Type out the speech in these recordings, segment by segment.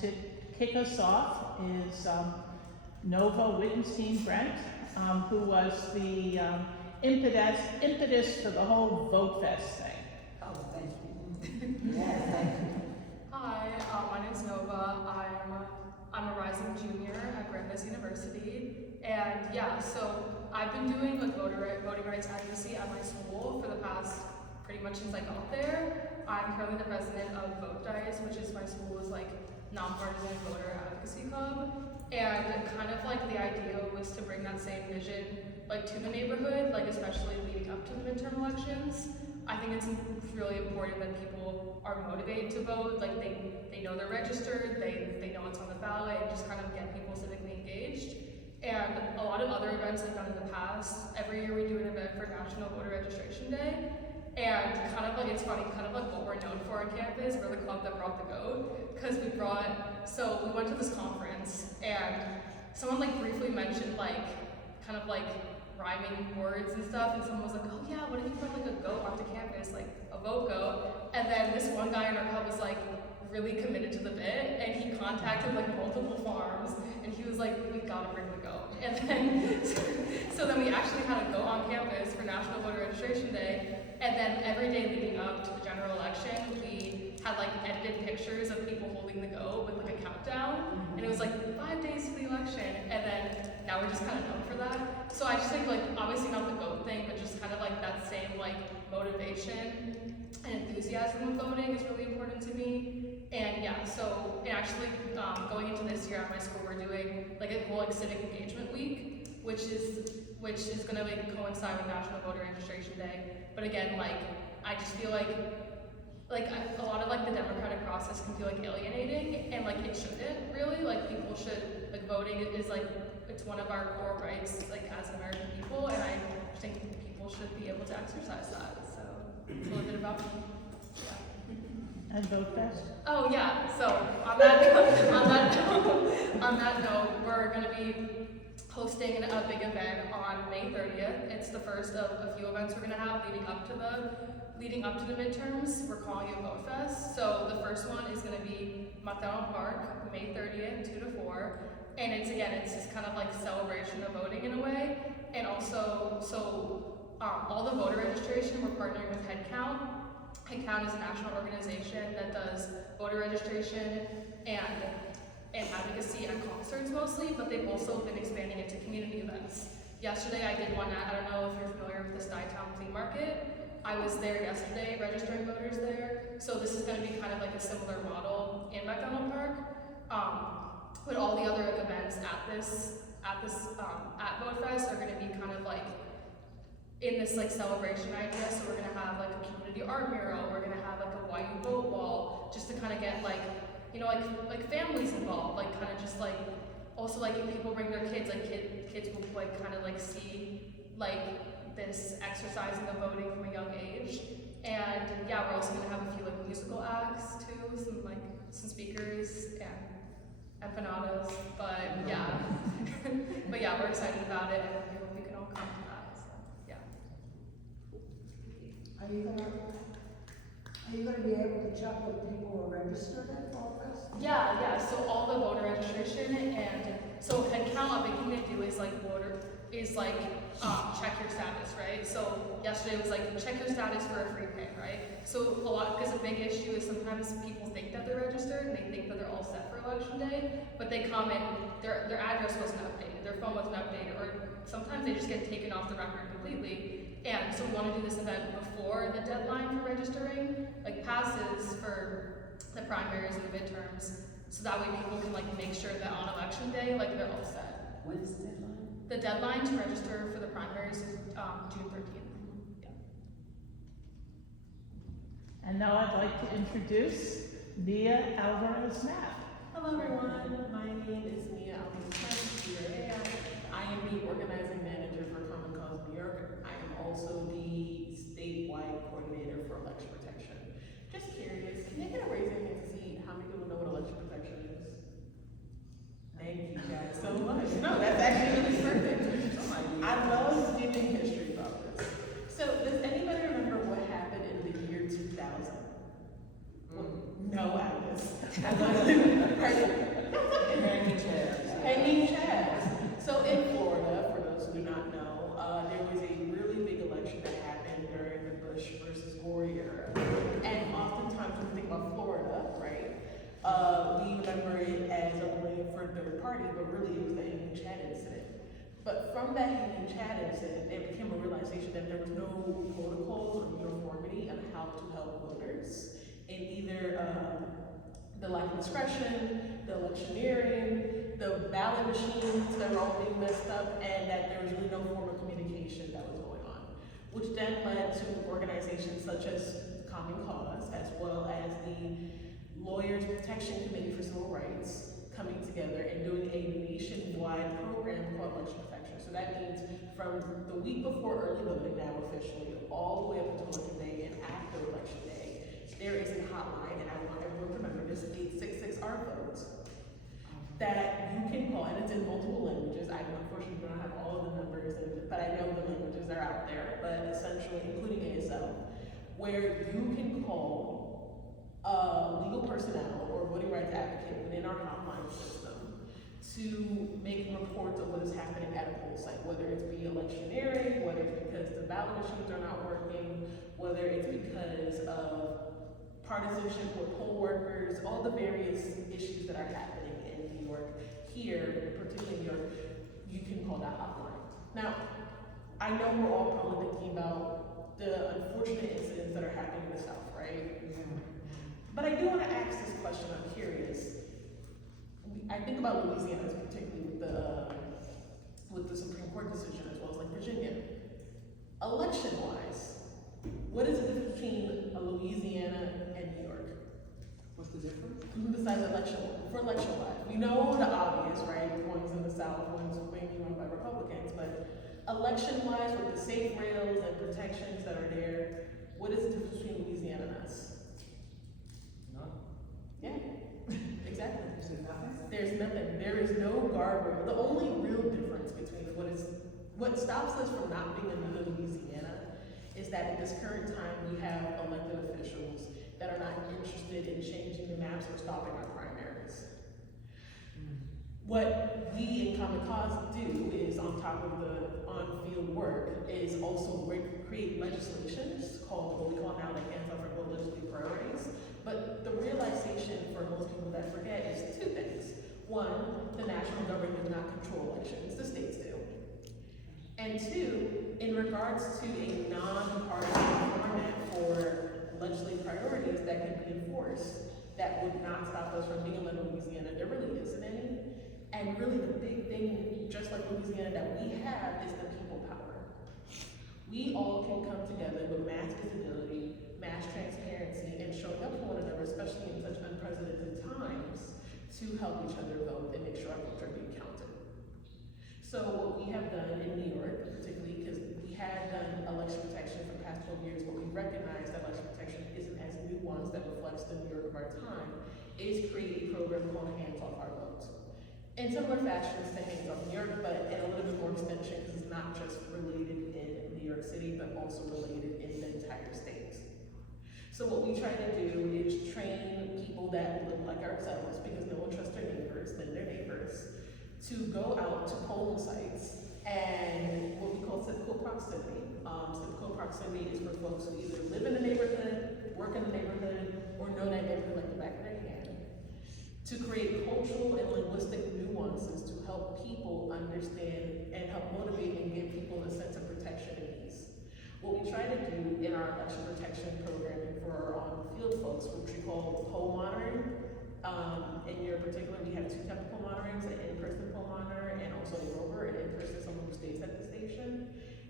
to kick us off is Nova Wittenstein Brent, who was the impetus for the whole VOTEFEST thing. Oh, thank you. Yeah, thank you. Hi, my name's Nova. I'm a rising junior at Brent University, and yeah, so I've been doing like voting rights advocacy at my school for the past pretty much since I got there. I'm currently the president of VOTEFEST, which is my school's like nonpartisan voter advocacy club, and kind of like the idea was to bring that same vision like to the neighborhood, like especially leading up to the midterm elections. I think it's really important that people are motivated to vote, like they know they're registered, they know what's on the ballot, and just kind of get people civically engaged. And a lot of other events I've done in the past, every year we do an event for National Voter Registration Day, and kind of like, it's funny, kind of like what we're known for on campus, we're the club that brought the goat, because we went to this conference, and someone like briefly mentioned like, kind of like, rhyming words and stuff, and someone was like, oh yeah, what if you brought like a goat onto campus, like a vote goat? And then this one guy in our club was like really committed to the bit, and he contacted like multiple farms, and he was like, we gotta bring the goat. And then, so then we actually had a goat on campus for National Voter Registration Day, and then every day leading up to the general election, we had like edited pictures of people holding the goat with like a countdown, and it was like 5 days to the election, and then now we're just kind of known for that. So I just think like, obviously not the goat thing, but just kind of like that same like motivation and enthusiasm of voting is really important to me. And yeah, so and actually going into this year at my school, we're doing like a whole like civic engagement week, which is gonna like coincide with National Voter Registration Day. But again, like I just feel like a lot of like the democratic process can feel like alienating, and like it shouldn't really. Like people should, like voting is like, it's one of our core rights like as American people, and I think people should be able to exercise that. So it's a little bit about me. Yeah. And VOTEFEST? Oh yeah, so on that note, we're gonna be hosting a big event on May 30th. It's the first of a few events we're gonna have leading up to the midterms. We're calling it VOTEFEST. So the first one is gonna be McDonald Park, May 30th, 2 to 4. And it's just kind of like celebration of voting in a way. And also, all the voter registration, we're partnering with Headcount. Headcount is a national organization that does voter registration and advocacy at concerts mostly, but they've also been expanding into community events. Yesterday I did one at, I don't know if you're familiar with the Stuytown Flea Market. I was there yesterday registering voters there. So this is going to be kind of like a similar model in McDonald Park. But all the other events at VOTEFEST are going to be kind of like in this like celebration idea. So we're going to have like a community art mural. We're going to have like a why you vote wall, just to kind of get like, you know, like families involved, like kind of just like, also like if people bring their kids, like kids will like kind of like see like this exercising of voting from a young age. And yeah, we're also going to have a few like musical acts too, some speakers and empanadas, but yeah. But yeah, we're excited about it, and we hope we can all come to that, so yeah. Are you gonna be able to check what people are registered at VOTEFEST? Yeah, so all the voter registration, and so Headcount, a big thing they do is like check your status, right? So yesterday was like, check your status for a free pay, right? So because a big issue is sometimes people think that they're registered and they think that they're all set for election day, but they come and their address wasn't updated, their phone wasn't updated, or sometimes they just get taken off the record completely. And so we want to do this event before the deadline for registering, like passes for the primaries and the midterms, so that way people can like make sure that on election day, like they're all set. When's the deadline? The deadline to register for the primaries is June 13th. Yeah. And now I'd like to introduce Nia Alvarez-Mapp. Hello everyone, my name is Nia Alvarez-Mapp. I am the organizing manager for Common Cause New York. I am also the statewide coordinator for election protection. Just curious, can you get a raise your hand to see how many people know what election protection is? Thank you guys so much. No, that's actually really perfect. I love giving history about this. So does anybody remember what happened in the year 2000? No, Alice. the lack of discretion, the electioneering, the ballot machines that were all being messed up, and that there was really no form of communication that was going on, which then led to organizations such as Common Cause, as well as the Lawyers Protection Committee for Civil Rights, coming together and doing a nationwide program called election protection. So that means from the week before early voting, now officially, all the way up until election day and after election day, there is a hotline, and I want everyone to remember this, 866-OUR-VOTE, that you can call, and it's in multiple languages. I unfortunately do not have all of the numbers, but I know the languages are out there, but essentially, including ASL, where you can call legal personnel or voting rights advocate within our hotline system to make reports of what is happening at a poll site, whether it's be electioneering, whether it's because the ballot machines are not working, whether it's because of partisanship with poll workers, all the various issues that are happening in New York. Here, particularly in New York, you can call that hotline. Now, I know we're all probably thinking about the unfortunate incidents that are happening in the South, right? But I do want to ask this question, I'm curious. I think about Louisiana, particularly with the Supreme Court decision, as well as like Virginia. Election-wise, what is the difference between Louisiana and New York? What's the difference? Besides election-wise. We know the obvious, right? One's in the South, one's mainly run by Republicans, but election-wise, with the safe rails and protections that are there, what is the difference between Louisiana and us? Yeah, exactly. There's nothing. There is no guardrail. The only real difference between what stops us from not being in Louisiana is that at this current time we have elected officials that are not interested in changing the maps or stopping our primaries. What we in Common Cause do is, on top of the on-field work, is also create legislation called what we call now like anti-federal legislative priorities. But the realization for most people that forget is two things. One, the national government does not control elections, the states do. And two, in regards to a non-partisan format for legislative priorities that can be enforced, that would not stop us from being in Louisiana, there really isn't any. And really the big thing, just like Louisiana, that we have is the people power. We all can come together with mass visibility, mass transparency, and showing up for one another, especially in such unprecedented times, to help each other vote and make sure our votes are being counted. So what we have done in New York, particularly because we had done election protection for the past 12 years, but we recognize that election protection isn't as nuanced that reflects the New York of our time, is create a program called Hands Off Our Vote. In similar fashions to Hands Off New York, but in a little bit more extension, because it's not just related in New York City, but also related in the entire state. So what we try to do is train people that look like ourselves, because no one trusts their neighbors than their neighbors, to go out to polling sites and what we call civic proximity. Civic proximity is for folks who either live in the neighborhood, work in the neighborhood, or know that neighborhood like the back of their hand, to create cultural and linguistic nuances to help people understand and help motivate and give people a sense of protection and ease. What we try to do in our election protection program for our on-field folks, which we call poll monitoring. In your particular, we have two types of poll monitorings, an in-person poll monitor and also a rover. An in-person, someone who stays at the station,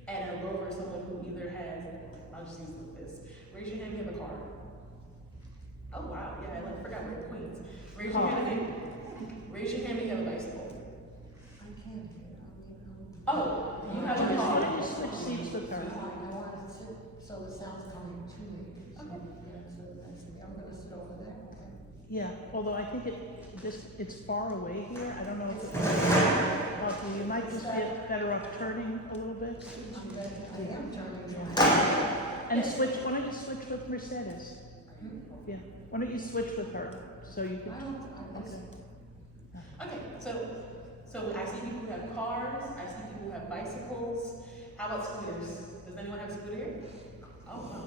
and a rover, someone who either has, I'll just use this, raise your hand if you have a car. Oh wow, yeah, I forgot we're in Queens. Raise your hand if you have a bicycle. I can't hear. Oh, you have a car. Try to switch seats with her. I want to sit, so the sound's coming to me. So, Okay. yeah, so I said, I'm gonna sit over there, okay? Yeah, although I think it's far away here. I don't know if you might just get better off turning a little bit. I am turning now. And switch, why don't you switch with Mercedes? Yeah, why don't you switch with her, so you can. Okay, so I see people who have cars, I see people who have bicycles. How about scooters? Does anyone have a scooter here? Oh, wow.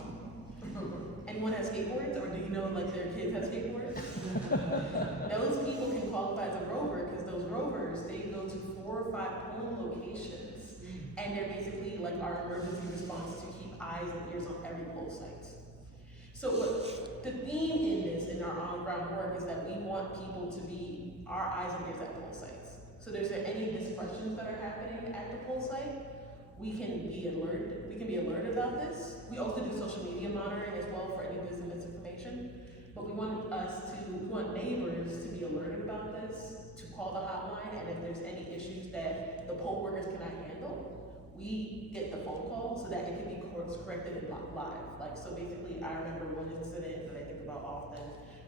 Anyone have skateboards, or do you know like their kids have skateboards? Those people can qualify as a rover, because those rovers, they go to 4 or 5 polling locations, and they're basically like our emergency response to keep eyes and ears on every poll site. So what the theme in this, in in our on-ground work is that we want people to be our eyes and ears at poll sites. So there's any disruptions that are happening at the poll site, we can be alerted about this. We also do social media monitoring as well for any news and misinformation. But we want neighbors to be alerted about this, to call the hotline, and if there's any issues that the poll workers cannot handle, we get the phone call so that it can be course corrected and not live. Like, so basically, I remember one incident that I think about often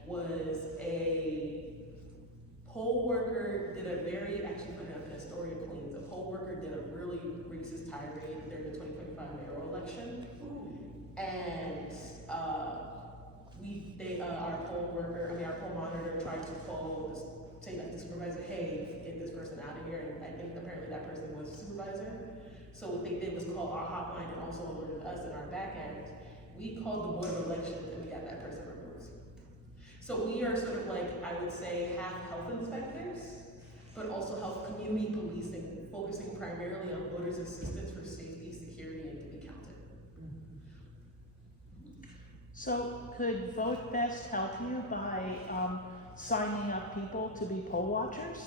was a poll worker did actually put it up in Astoria, Queens, a poll worker did a really racist tirade during the 2025 mayoral election. And our poll monitor tried to say that the supervisor, hey, get this person out of here, and I think apparently that person was a supervisor. So what they did was call our hotline and also alerted us in our back end. We called the Board of Elections and we got that person removed. So we are sort of like, I would say, half health inspectors, but also health community policing, focusing primarily on voters' assistance for safety, security, and to be counted. So could VOTEFEST help you by signing up people to be poll watchers?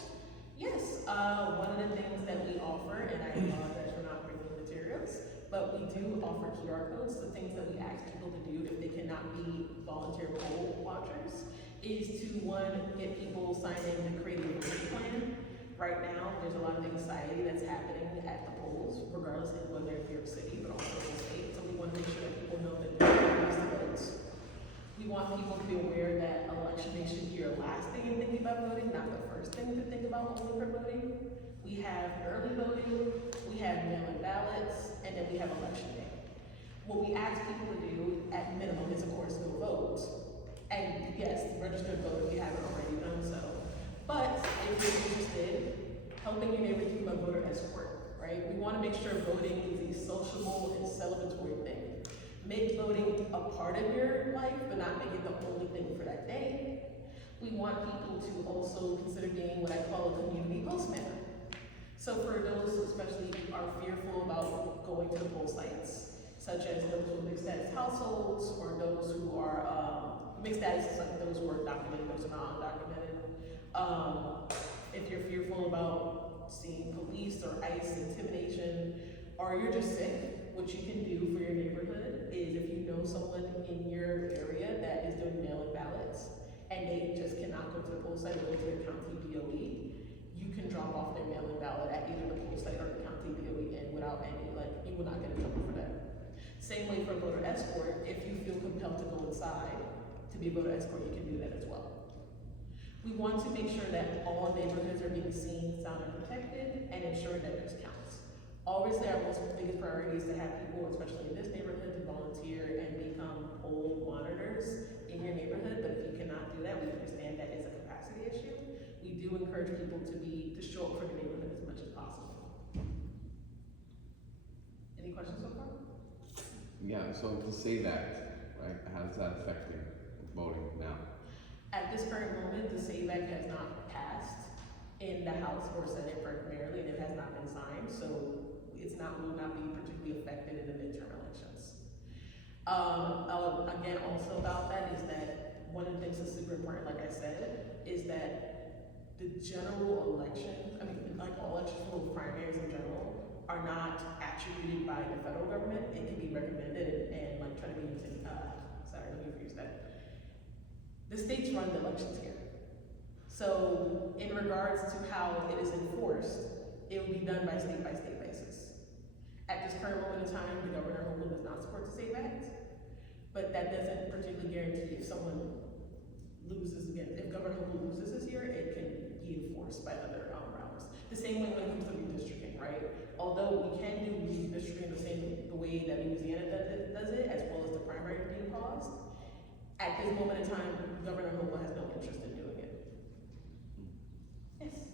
Yes, one of the things that we offer, and I apologize for not bringing materials, but we do offer QR codes. The things that we ask people to do if they cannot be volunteer poll watchers is to, one, get people signing to create a voting plan. Right now, there's a lot of anxiety that's happening at the polls, regardless of whether in New York City, but also in the state. So we want to make sure that people know that they're supposed to vote. We want people to be aware that election day should be your last thing in thinking about voting, not the first thing to think about only for voting. We have early voting, we have mail-in ballots, and then we have election day. What we ask people to do at minimum is, of course, go vote. And yes, register to vote if you haven't already done so. But if you're interested, helping your neighbors become a voter escort, right? We want to make sure voting is a sociable and celebratory thing. Make voting a part of your life, but not make it the only thing for that day. We want people to also consider being what I call a community postman. So for those who especially are fearful about going to the poll sites, such as those with mixed status households, or those who are mixed status, like those who are documented, those who are not undocumented. If you're fearful about seeing police or ICE intimidation, or you're just sick, what you can do for your neighborhood is, if you know someone in your area that is doing mail-in ballots and they just cannot go to the poll site or go to the county BOE, you can drop off their mail-in ballot at either the poll site or the county BOE, and without any, you will not get in trouble for that. Same way for voter escort, if you feel compelled to go inside to be a voter escort, you can do that as well. We want to make sure that all neighborhoods are being seen, sound, and protected, and ensure that there's counts. Obviously, our biggest priority is to have people, especially in this neighborhood, to volunteer and become poll monitors in your neighborhood. But if you cannot do that, we understand that is a capacity issue. We do encourage people to show up for the neighborhood as much as possible. Any questions so far? Yeah, so to say that, right, how does that affect voting now? At this current moment, the SAVE Act has not passed in the House or Senate primarily, and it has not been signed, so will not be particularly affected in the midterm elections. Again, also about that is that one of the things that's super important, like I said, is that the general elections, like all elections, primaries in general, are not attributed by the federal government. It can be recommended and like try to be, sorry, let me rephrase that. The states run the elections here. So in regards to how it is enforced, it will be done by state basis. At this current moment in time, the governor does not support the SAVE Act, but that doesn't particularly guarantee if someone loses again. If Governor Hochul loses this year, it can be enforced by other realms. The same way when it comes to redistricting, right? Although we can do redistricting the way that Louisiana does it, as well as the primary being paused, at this moment in time, Governor Hochul has no interest in doing it. Yes.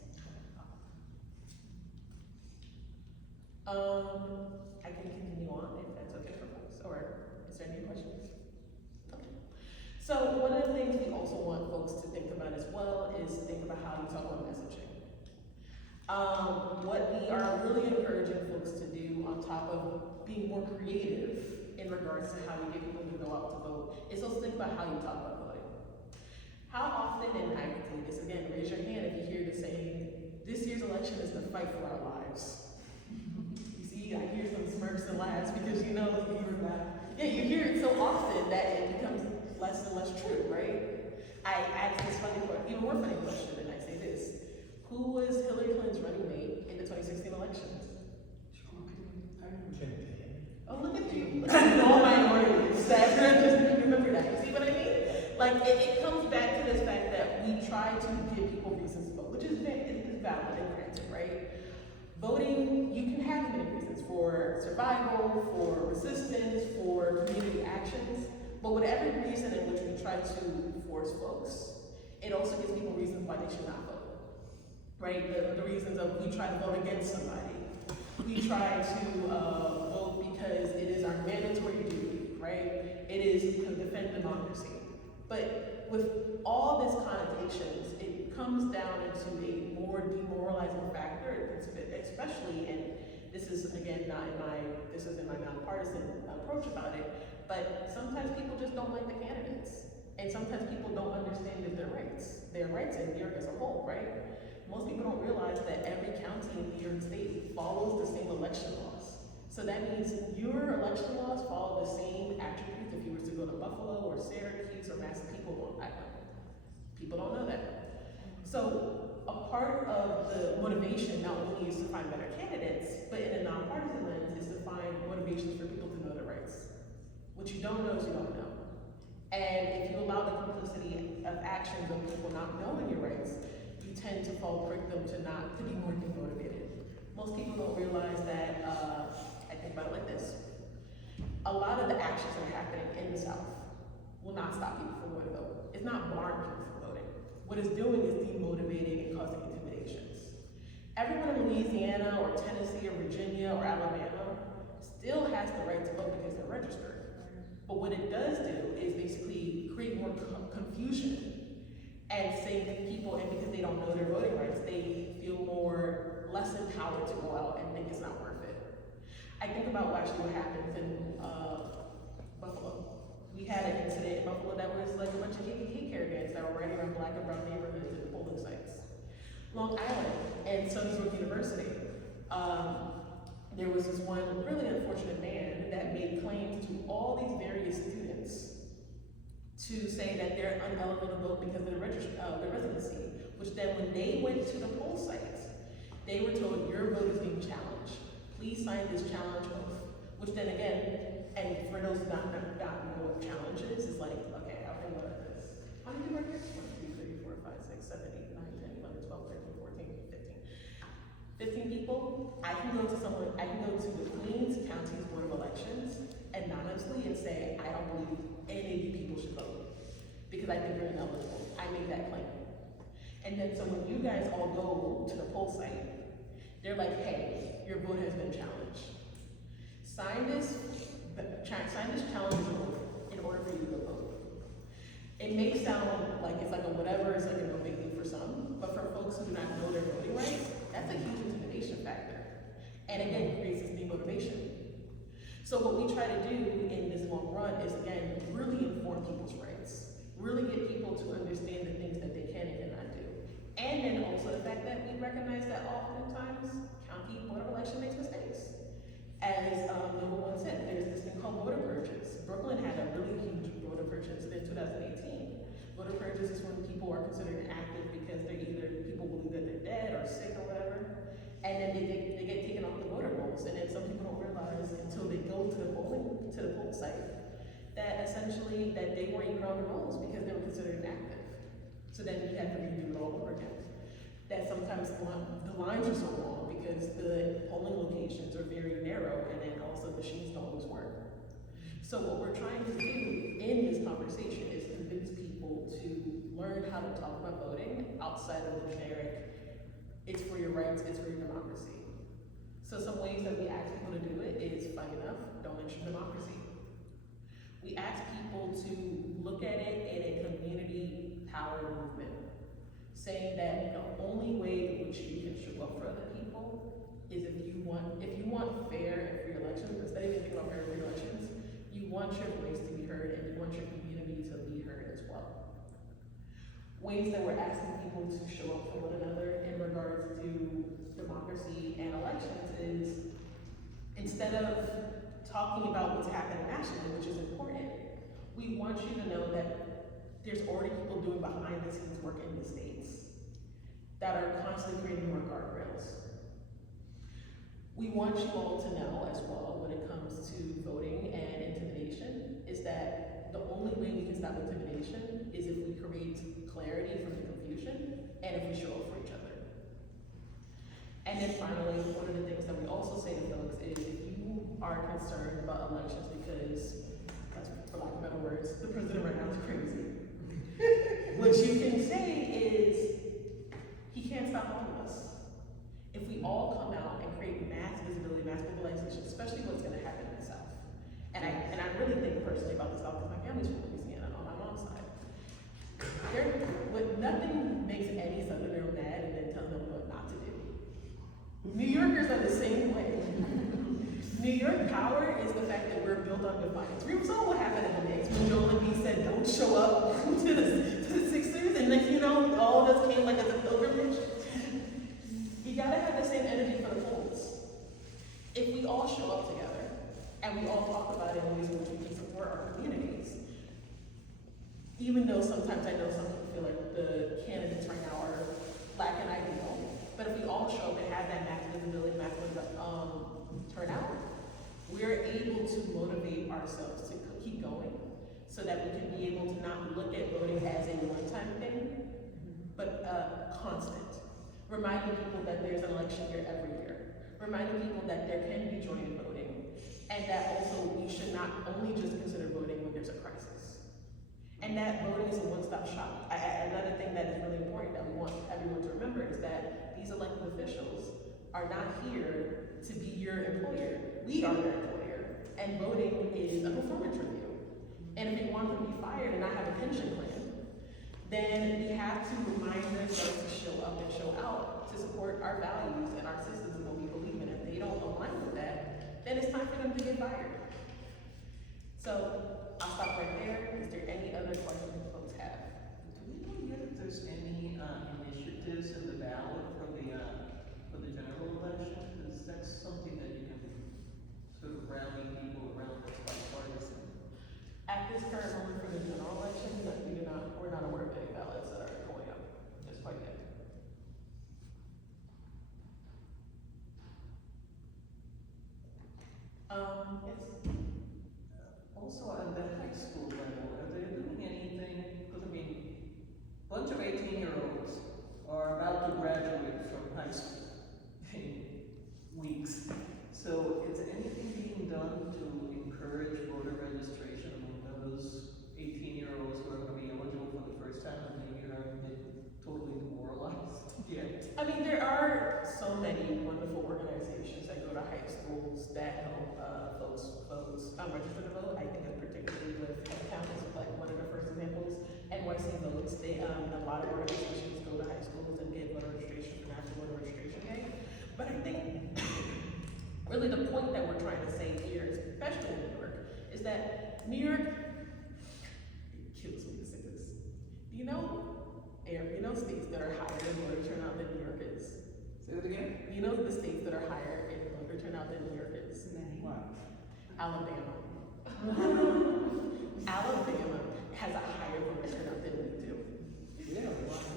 I can continue on if that's okay for folks, or is there any questions? Okay. So one of the things we also want folks to think about as well is think about how you talk about messaging. What we are really encouraging folks to do on top of being more creative in regards to how you get people to go out to vote is also think about how you talk about voting. How often, and I can say this again, raise your hand if you hear the saying, this year's election is the fight for our lives. You see, I hear some smirks and laughs because you know, yeah, you hear it so often that it becomes less and less true, right? I ask this funny question, even more funny question, and I say this. Who was Hillary Clinton's running mate in the 2016 elections? Oh, look at you. All minorities. Just remember that. You see what I mean? Like, it comes back to this fact that we try to give people reasons to vote, which is valid and granted, right? Voting, you can have many reasons for survival, for resistance, for community actions, but whatever reason in which we try to force folks, it also gives people reasons why they should not vote, right? The reasons of we try to vote against somebody. We try to vote because it is our mandatory duty, right? It is to defend democracy. But with all these connotations, it comes down into a more demoralizing factor, especially, and this is again this isn't my nonpartisan approach about it, but sometimes people just don't like the candidates. And sometimes people don't understand their rights in New York as a whole, right? Most people don't realize that every county in New York State follows the same election laws. So that means your election laws follow the same attributes if you were to go to Buffalo or Syracuse or Massachusetts. People don't know that. So a part of the motivation not only is to find better candidates, but in a nonpartisan lens is to find motivations for people to know their rights. What you don't know is you don't know. And if you allow the complicity of actions of people not knowing your rights, you tend to fall victim to be more demotivated. Most people don't realize that, I think about it like this. A lot of the actions that are happening in the South will not stop people from going to vote. It's not barring people from voting. What it's doing is demotivating and causing intimidations. Everyone in Louisiana or Tennessee or Virginia or Alabama still has the right to vote because they're registered. But what it does do is basically create more confusion and say that people, and because they don't know their voting rights, they feel less empowered to go out and think it's not worth it. I think about actually what happens in Buffalo. We had an incident in Buffalo that was like a bunch of hate caravans that were riding around black and brown neighborhoods and polling sites. Long Island and Sunnysbrook University. There was this one really unfortunate man that made claims to all these various students to say that they're ineligible to vote because of their residency, which then when they went to the poll sites, they were told your vote is being challenged. Please sign this challenge oath, which then again, and for those who don't know what challenge is, it's like, okay, I'll think about this. How many people are here? 1, 2, 3, 4, 5, 6, 7, 8, 9, 10, 11, 12, 13, 14, 15. 15 people, I can go to the Queens County's Board of Elections anonymously and say, I don't believe any of you people should vote because I think you're ineligible. I make that claim. And then so when you guys all go to the poll site, they're like, hey, your vote has been challenged. Sign this challenge in order for you to vote. It may sound like it's like a whatever, it's like a no big deal for some, but for folks who do not know their voting rights, that's a huge intimidation factor. And again, creates this demotivation. So what we try to do in this long run is, again, really inform people's rights. Really get people to understand the things that they can and cannot do. And then also the fact that we recognize that oftentimes county board of election makes mistakes. As Nova One said, there's this thing called voter purges. Brooklyn had a really huge voter purge in 2018. Voter purges is when people are considered inactive because they're either, people believe that they're dead or sick or whatever. And then they get taken off the voter rolls. And then some people don't realize until they go to the poll site that essentially that they weren't even on the rolls because they were considered inactive. So then you have to redo it all over again. That sometimes the lines are so long because the polling locations are very narrow and then also machines don't always work. So what we're trying to do in this conversation is convince people to learn how to talk about voting outside of the generic, it's for your rights, it's for your democracy. So some ways that we ask people to do it is, funny enough, don't mention democracy. We ask people to look at it in a community power movement, saying that the only way in which you can show up for other people is if you want fair and free elections, instead of even thinking about fair and free elections, you want your voice to be heard and you want your community to be heard as well. ways that we're asking people to show up for one another in regards to democracy and elections is, instead of talking about what's happening nationally, which is important, we want you to know that there's already people doing behind the scenes work in the states that are constantly creating more guardrails. We want you all to know as well, when it comes to voting and intimidation, is that the only way we can stop intimidation is if we create clarity from the confusion and if we show up for each other. And then finally, one of the things that we also say to folks is, if you are concerned about elections because, for lack of better words, the president right now is crazy, what you can say is, he can't stop all of us. If we all come out and create mass visibility, mass mobilization, especially what's gonna happen in the South. And I really think personally about the South because my family's from Louisiana on my mom's side. Nothing makes any Southerner mad and then tell them what not to do. New Yorkers are the same way. New York power is the fact that we're built on defiance. We saw what happened in the Knicks when Joel Embiid said, "Don't show up to the Sixers," and then all of us came like as a pilgrimage. You gotta have the same energy for the polls. If we all show up together and we all talk about it in ways in which we can support our communities, even though sometimes I know some people feel like the candidates right now are lacking ideal, but if we all show up and have that max visibility, max turnout, we're able to motivate ourselves to keep going so that we can be able to not look at voting as a one-time thing, but constant. Reminding people that there's an election year every year. Reminding people that there can be joy in voting. And that also we should not only just consider voting when there's a crisis. And that voting is a one-stop shop. Another thing that is really important that we want everyone to remember is that these elected officials are not here to be your employer. We are their employer. And voting is a performance review. And if we want them to be fired and not have a pension plan, then we have to remind ourselves to show up and show out to support our values and our systems and what we believe in. If they don't align with that, then it's time for them to get fired. So I'll stop right there. Is there any other questions folks have? Do we know yet if there's any initiatives in the ballot for the general election? Because that's something that you can sort of rally people around that's bipartisan. At this current moment for the general election, we're not aware of any ballots that are going up just quite yet. Yes. Also, on the high school level, are they doing anything? Because I mean, a bunch of 18-year-olds are about to graduate from high school in weeks. So is anything being done to encourage voter registration among those 18-year-olds who are going to be eligible for the first time and maybe haven't been totally demoralized yet? I mean, there are so many wonderful organizations that go to high schools that help folks register to vote. I think particularly with Headcount is like one of the first examples. NYC Votes, a lot of organizations go to high schools and get voter registration for National Voter Registration Day. But I think really the point that we're trying to say here, especially in New York, is that New York, it kills me to say this. Do you know states that are higher in voter turnout than New York is? Say that again? You know the states that are higher in voter turnout than New York is? What? Alabama. Alabama has a higher voter turnout than we do. Yeah.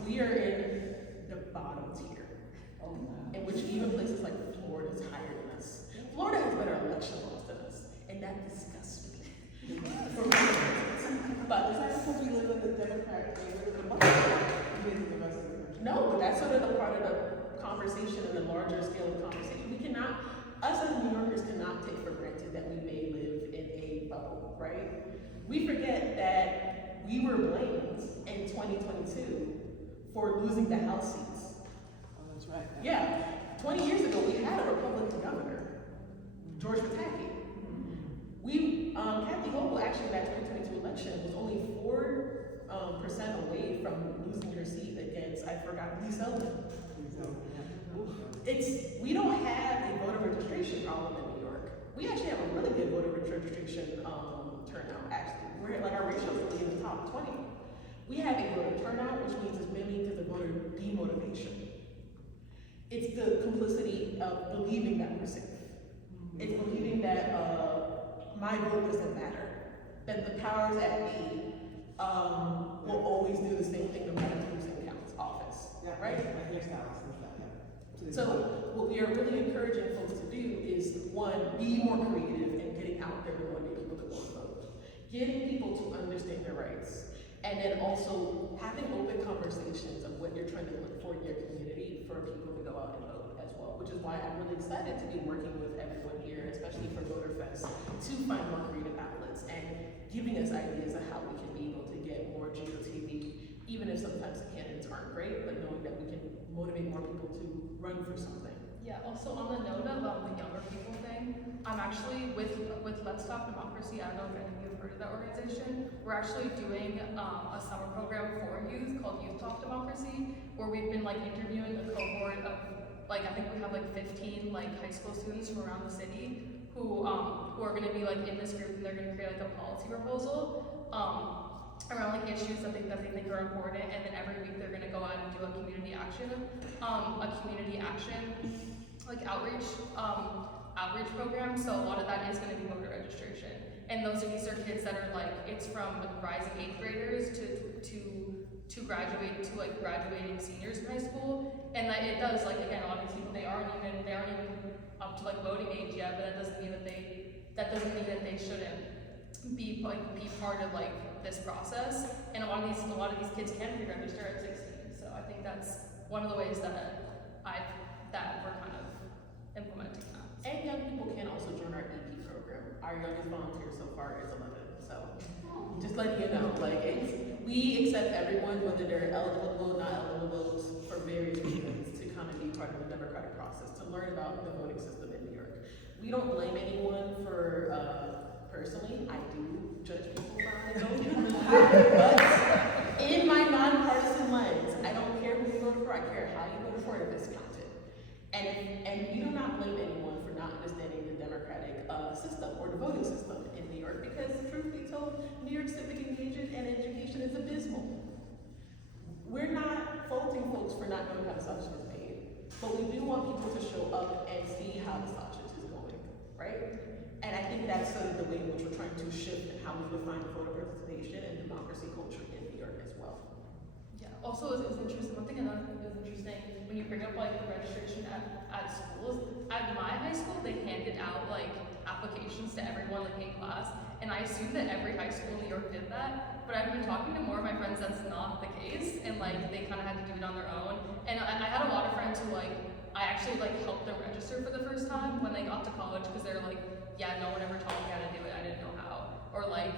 We are in the bottom tier, Oh, no. in which even places like Florida is higher than us. Florida has better election laws than us, and that disgusts me. But because we live in the Democrat, we live in the Republican, the rest of the country. no, but that's sort of the part of the conversation and the larger scale of conversation. We cannot, us as New Yorkers cannot take for granted that we may live in a bubble, right? We forget that we were blamed in 2022 for losing the House seats. Oh, that's right. Yeah, 20 years ago, we had a Republican governor, George Pataki. Kathy Hochul, actually, in that 2022 election was only 4% away from losing her seat against, I forgot, Lee Selden. We don't have a voter registration problem in New York. We actually have a really good voter registration turnout, actually. Our ratio is really in the top 20. We have a voter turnout, which means it's mainly to the voter demotivation. It's the complicity of believing that we're safe. It's believing that my vote doesn't matter, that the powers that be will always do the same thing no matter who's in office, right? So what we are really encouraging folks to do is, one, be more creative in getting out there and wanting people to go and vote, getting people to understand their rights, and then also having open conversations of what you're trying to look for in your community for people to go out and vote as well, which is why I'm really excited to be working with everyone here, especially for VOTEFEST, to find more creative outlets and giving us ideas of how we can be able to get more GOTV, even if sometimes the candidates aren't great, but knowing that we can motivate more people to run for something. Yeah, also on the note of the younger people thing, I'm actually with Let's Talk Democracy, I don't know if any of you have heard of that organization, we're actually doing a summer program for youth called Youth Talk Democracy, where we've been like interviewing a cohort of like, I think we have like 15 like high school students from around the city who are gonna be like in this group, and they're gonna create like a policy proposal around like issues that they think are important, and then every week they're gonna go out and do a community action like outreach program. So a lot of that is gonna be voter registration, and these are kids that are like, it's from rising 8th graders to graduating seniors in high school, and that it does, like, again, a lot of these people, they aren't even up to like voting age yet, but that doesn't mean that they shouldn't be part of like this process. And a lot of these kids can pre-register at 16. So I think that's one of the ways that we're kind of implementing that. And young people can also join our EP program. Our youngest volunteer so far is 11. So just letting you know, like, we accept everyone, whether they're eligible to vote, not eligible to vote, for various reasons, to come and be part of the democratic process, to learn about the voting system in New York. We don't blame anyone for, personally, I do judge people for how they vote, but in my nonpartisan lens, I don't care who you voted for, I care how you voted for it if it's counted. And we do not blame anyone for not understanding the democratic system or the voting system in New York, because truth be told, New York civic engagement and education is abysmal. We're not faulting folks for not knowing how the sausage is made, but we do want people to show up and see how the sausage is going, right? And I think that's sort of the way in which we're trying to shift and how we define voter participation and democracy culture in New York as well. Yeah, also it's interesting, one thing I thought was interesting, when you bring up like the registration at schools, at my high school, they handed out like applications to everyone like in class, and I assume that every high school in New York did that, but I've been talking to more of my friends that's not the case, and like they kind of had to do it on their own. And I had a lot of friends who like, I actually like helped them register for the first time when they got to college, because they're like, yeah, no one ever taught me how to do it, I didn't know how. Or like,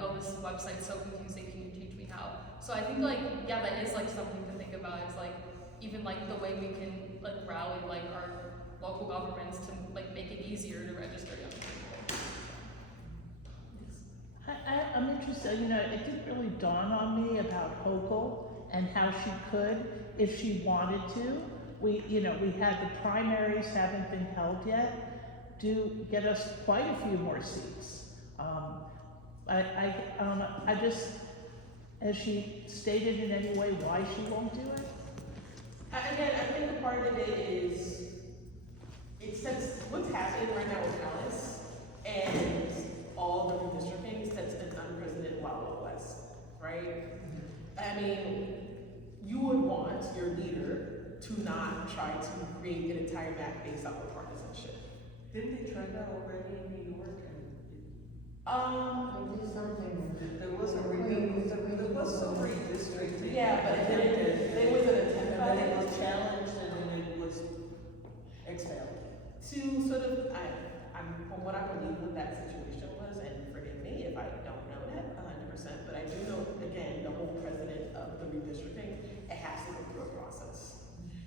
oh, this website's so confusing, can you teach me how? So I think like, yeah, that is like something to think about, is like, even like the way we can like rally like our local governments to like make it easier to register young people. I'm interested, it didn't really dawn on me about Hochul and how she could, if she wanted to. We had the primaries haven't been held yet, do get us quite a few more seats. I just, has she stated in any way why she won't do it? Again, I think a part of it is, it sets what's happening right now with Alice and all the redistricting sets an unprecedented Wild West, right? I mean, you would want your leader to not try to create an entire map based off of partisanship. Didn't they try that already in New York? There was some redistricting. Yeah, but there was an attempt and then it was challenged and then it was expelled. To sort of, I'm from what I believe what that situation was, and forgive me if I don't know that 100%, but I do know, again, the whole precedent of the redistricting, it has to go through a process.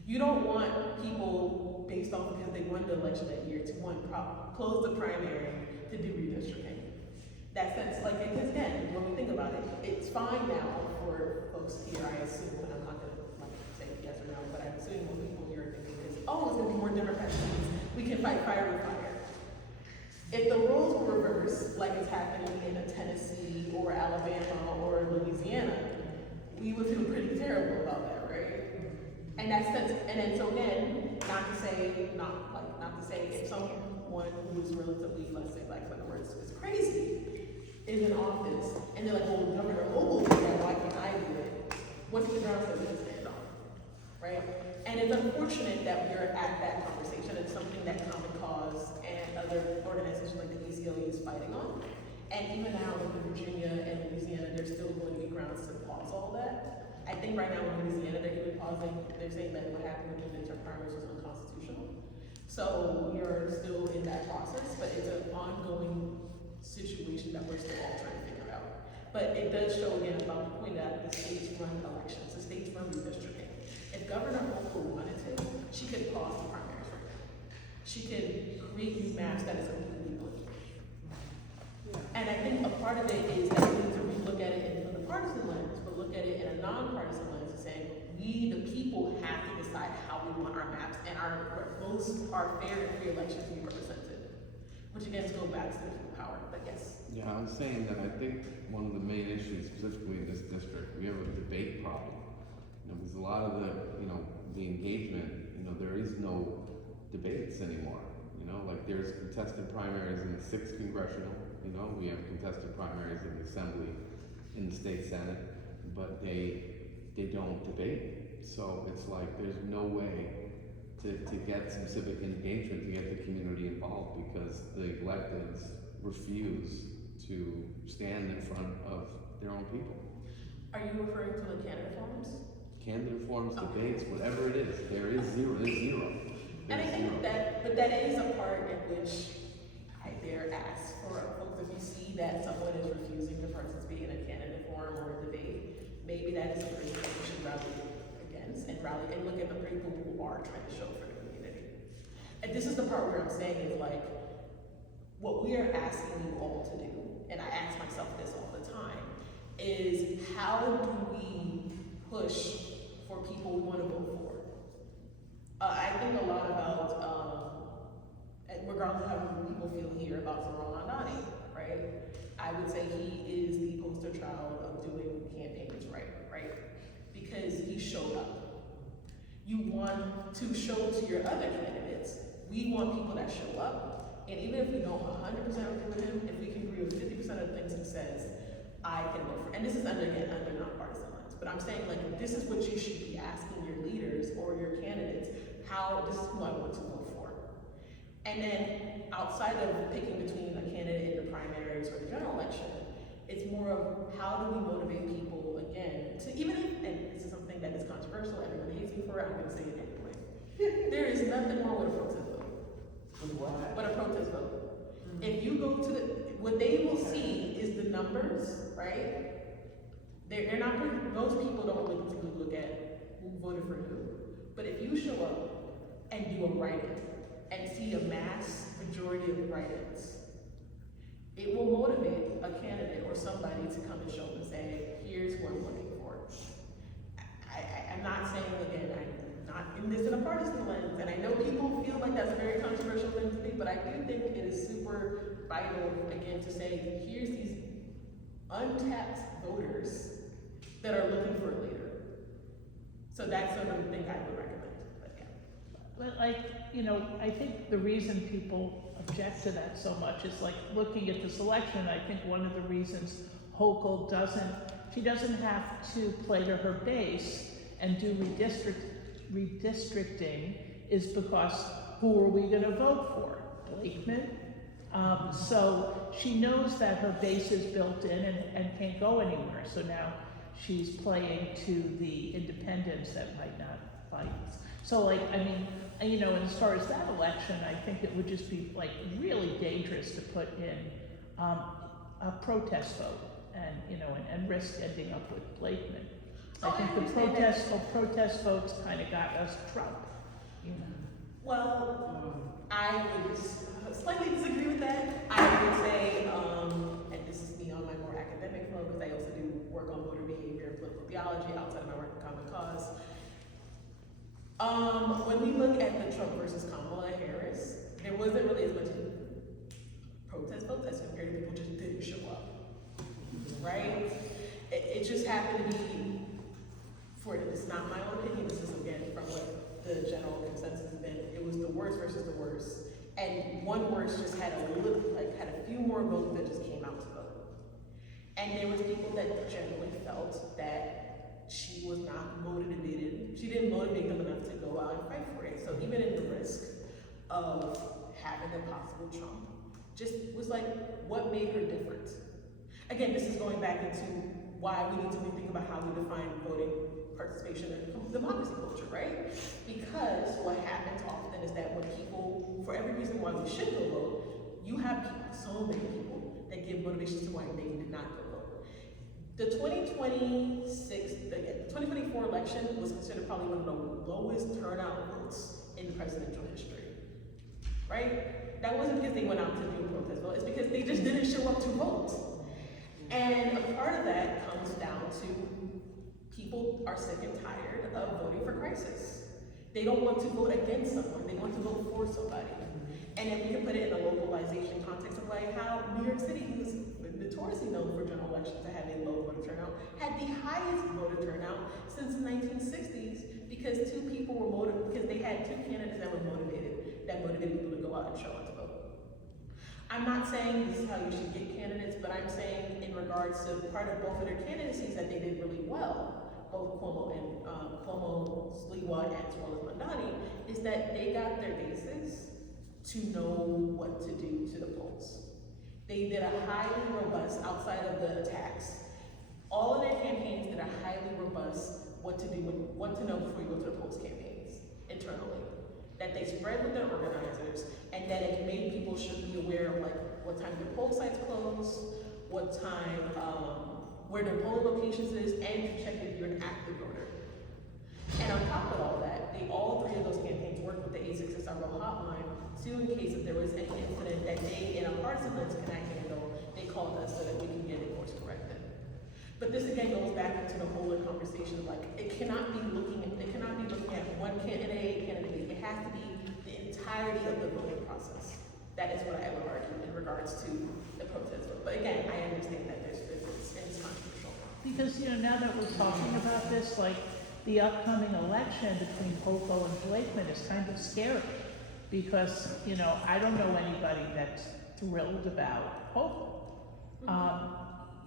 You don't want people based off because they won the election that year to close the primary to do redistricting. That's like, because again, when we think about it, it's fine now for folks here, I assume, and I'm not gonna say yes or no, but I'm assuming most people here are thinking this, oh, it's gonna be more Democratic seats, we can fight fire with fire. If the roles were reversed, like it's happening in a Tennessee or Alabama or Louisiana, we would feel pretty terrible about that, right? And then so again, not to say if someone who's relatively, let's say, Black minorities is crazy, is in office, and they're like, well, Governor Hochul did that, why can't I do it? What's the grounds that we can stand on, right? And it's unfortunate that we're at that conversation. It's something that Common Cause and other organizations like the ACLU is fighting on. And even now in Virginia and Louisiana, there's still going to be grounds to pause all that. I think right now in Louisiana, they're even pausing, they're saying that what happened with the midterm primaries was unconstitutional. So we are still in that process, but it's an ongoing situation that we're still all trying to figure out. But it does show again about the point that the states run elections, the states run redistricting. If Governor Hochul wanted to, she could pause the primaries right now. She could create new maps that is completely blue. And I think a part of it is that we need to relook at it from the partisan lens, but look at it in a non-partisan lens and saying, we, the people, have to decide how we want our maps and our votes, our fair and free elections to be represented. Which again, goes back to the power, but yes. Yeah, I was saying that I think one of the main issues, specifically in this district, we have a debate problem. Because a lot of the engagement, there is no debates anymore. Like there's contested primaries in the 6th congressional, we have contested primaries in the assembly, in the state senate, but they don't debate. So it's like there's no way to get some civic engagement, to get the community involved, because the electeds refuse to stand in front of their own people. Are you referring to the candidate forums? Candidate forums, debates, whatever it is, there's zero. And I think but that is a part in which I dare ask for folks, if you see that someone is refusing to participate in a candidate forum or a debate, maybe that is a person that you should rally against and look at the people who are trying to show for the community. And this is the part where I'm saying is like, what we are asking you all to do, and I ask myself this all the time, is how do we push for people we want to vote for? I think a lot about, regardless of how people feel here about Zoran Andani, right? I would say he is the poster child of doing campaigns right? Because he showed up. You want to show to your other candidates, we want people that show up, and even if we don't 100% agree with him, if we can agree with 50% of the things he says, I can vote for. And this is under nonpartisan lines, but I'm saying like, this is what you should be asking your leaders or your candidates, this is who I want to vote for. And then outside of picking between a candidate in the primaries or the general election, it's more of how do we motivate people again to and this is something that is controversial, everyone hates me for it, I'm gonna say it anyway. There is nothing wrong with a protest vote. With what? But a protest vote. If you go to what they will see is the numbers, right? They're not, most people don't look at who voted for who. But if you show up and do a write-in and see a mass majority of write-ins, it will motivate a candidate or somebody to come and show up and say, here's what I'm looking for. I'm not saying, again, I'm not in this in a partisan lens, and I know people feel like that's a very controversial thing to do, but I do think it is super vital, again, to say, here's these untapped voters that are looking for a leader. So that's sort of the thing I would recommend, but yeah. But I think the reason people object to that so much is like looking at this election. I think one of the reasons Hochul doesn't have to play to her base and do redistricting is because who are we gonna vote for? Blakeman? So she knows that her base is built in and can't go anywhere. So now she's playing to the independents that might not fight. So and as far as that election, I think it would just be really dangerous to put in a protest vote and risk ending up with Blakeman. I think the protest votes kind of got us Trump, Well, I would slightly disagree with that. I would say, and this is me on my more academic flow, because I also do work on voter behavior and political theology outside of my work in Common Cause. When we look at the Trump versus Kamala Harris, there wasn't really as much protest votes as compared to people just didn't show up, right? It just happened to be it's not my own opinion, this is again from what the general consensus has been, it was the worst versus the worst. And one worst just had a little, like, had a few more votes that just came out to vote. And there was people that generally felt that she was not motivated, she didn't motivate them enough to go out and fight for it. So even in the risk of having a possible Trump, just was like, what made her different? Again, this is going back into why we need to rethink about how we define voting participation in democracy culture, right? Because what happens often is that when people, for every reason why we should go vote, you have people, so many people, that give motivations to why they did not go vote. The 2024 election was considered probably one of the lowest turnout votes in presidential history, right? That wasn't because they went out to do a protest vote, it's because they just didn't show up to vote. And a part of that comes down to people are sick and tired of voting for crisis. They don't want to vote against someone, they want to vote for somebody. And if we can put it in a localization context of like how New York City, who's notoriously known for general elections to have a low voter turnout, had the highest voter turnout since the 1960s because because they had two candidates that were motivated people to go out and show up to vote. I'm not saying this is how you should get candidates, but I'm saying in regards to part of both of their candidacies that they did really well, both Cuomo and Sliwa as well as Mandani, is that they got their bases to know what to do to the polls. They did a highly robust, outside of the attacks, all of their campaigns did a highly robust what to know before you go to the polls campaigns internally. That they spread with their organizers, and that it made people should be aware of like what time the poll sites close, what time, where their polling locations is, and to check if you're an active voter. And on top of all that, all three of those campaigns worked with the 866-RO hotline to, in case if there was any incident that they, in a partisan lens, cannot handle, they called us so that we can get it course corrected. But this again goes back into the whole conversation of like, it cannot be looking at one candidate, it has to be the entirety of the voting process. That is what I would argue in regards to the protest vote. But again, I understand that there's difference and it's controversial. Because, now that we're talking about this, like, the upcoming election between Hochul and Blakeman is kind of scary. Because, I don't know anybody that's thrilled about Hochul.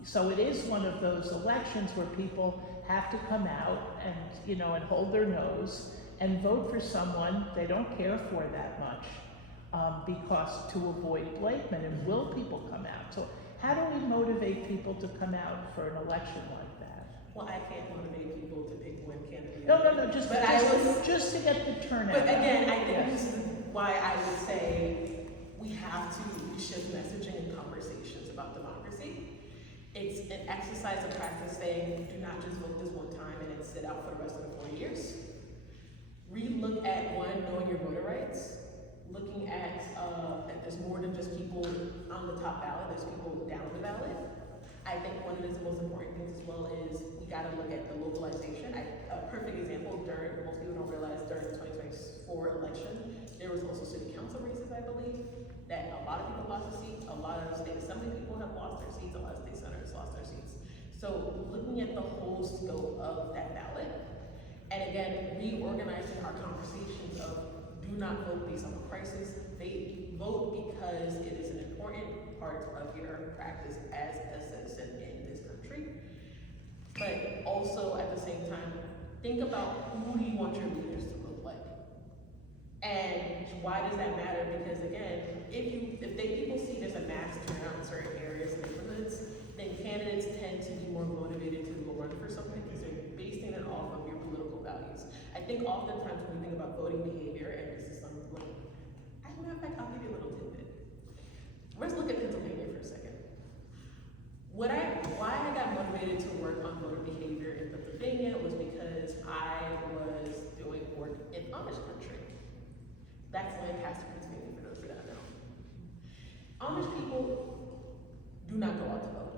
So it is one of those elections where people have to come out and, and hold their nose and vote for someone they don't care for that much, because to avoid Blakeman. And will people come out? So how do we motivate people to come out for an election like that? Well, I can't motivate people to pick one candidate. No, just to get the turnout. But again, I think this is why I would say we shift messaging and conversations about democracy. It's an exercise of practice saying, do not just vote this one time and then sit out for the rest of the 4 years. Re-look at knowing your voter rights, looking at that there's more than just people on the top ballot, there's people down the ballot. I think one of the most important things as well is we gotta look at the localization. A perfect example, most people don't realize during the 2024 election, there was also city council races, I believe, that a lot of people lost their seats, a lot of state assembly people have lost their seats, a lot of state senators lost their seats. So looking at the whole scope of that ballot, and again, reorganizing our conversations of do not vote based on a crisis, they vote because it is an important part of your practice as a citizen in this country. But also at the same time, think about who do you want your leaders to look like? And why does that matter? Because again, if people see there's a mass turnout in certain areas and neighborhoods, then candidates tend to be more motivated to go run for something because they're basing it off of your political values. I think oftentimes when we think about voting behavior, and this is something like, as a matter of fact, I'll give you a little tidbit. Let's look at Pennsylvania for a second. Why I got motivated to work on voter behavior in Pennsylvania was because I was doing work in Amish country. That's Lancaster, Pennsylvania, for those who don't know. Amish people do not go out to vote.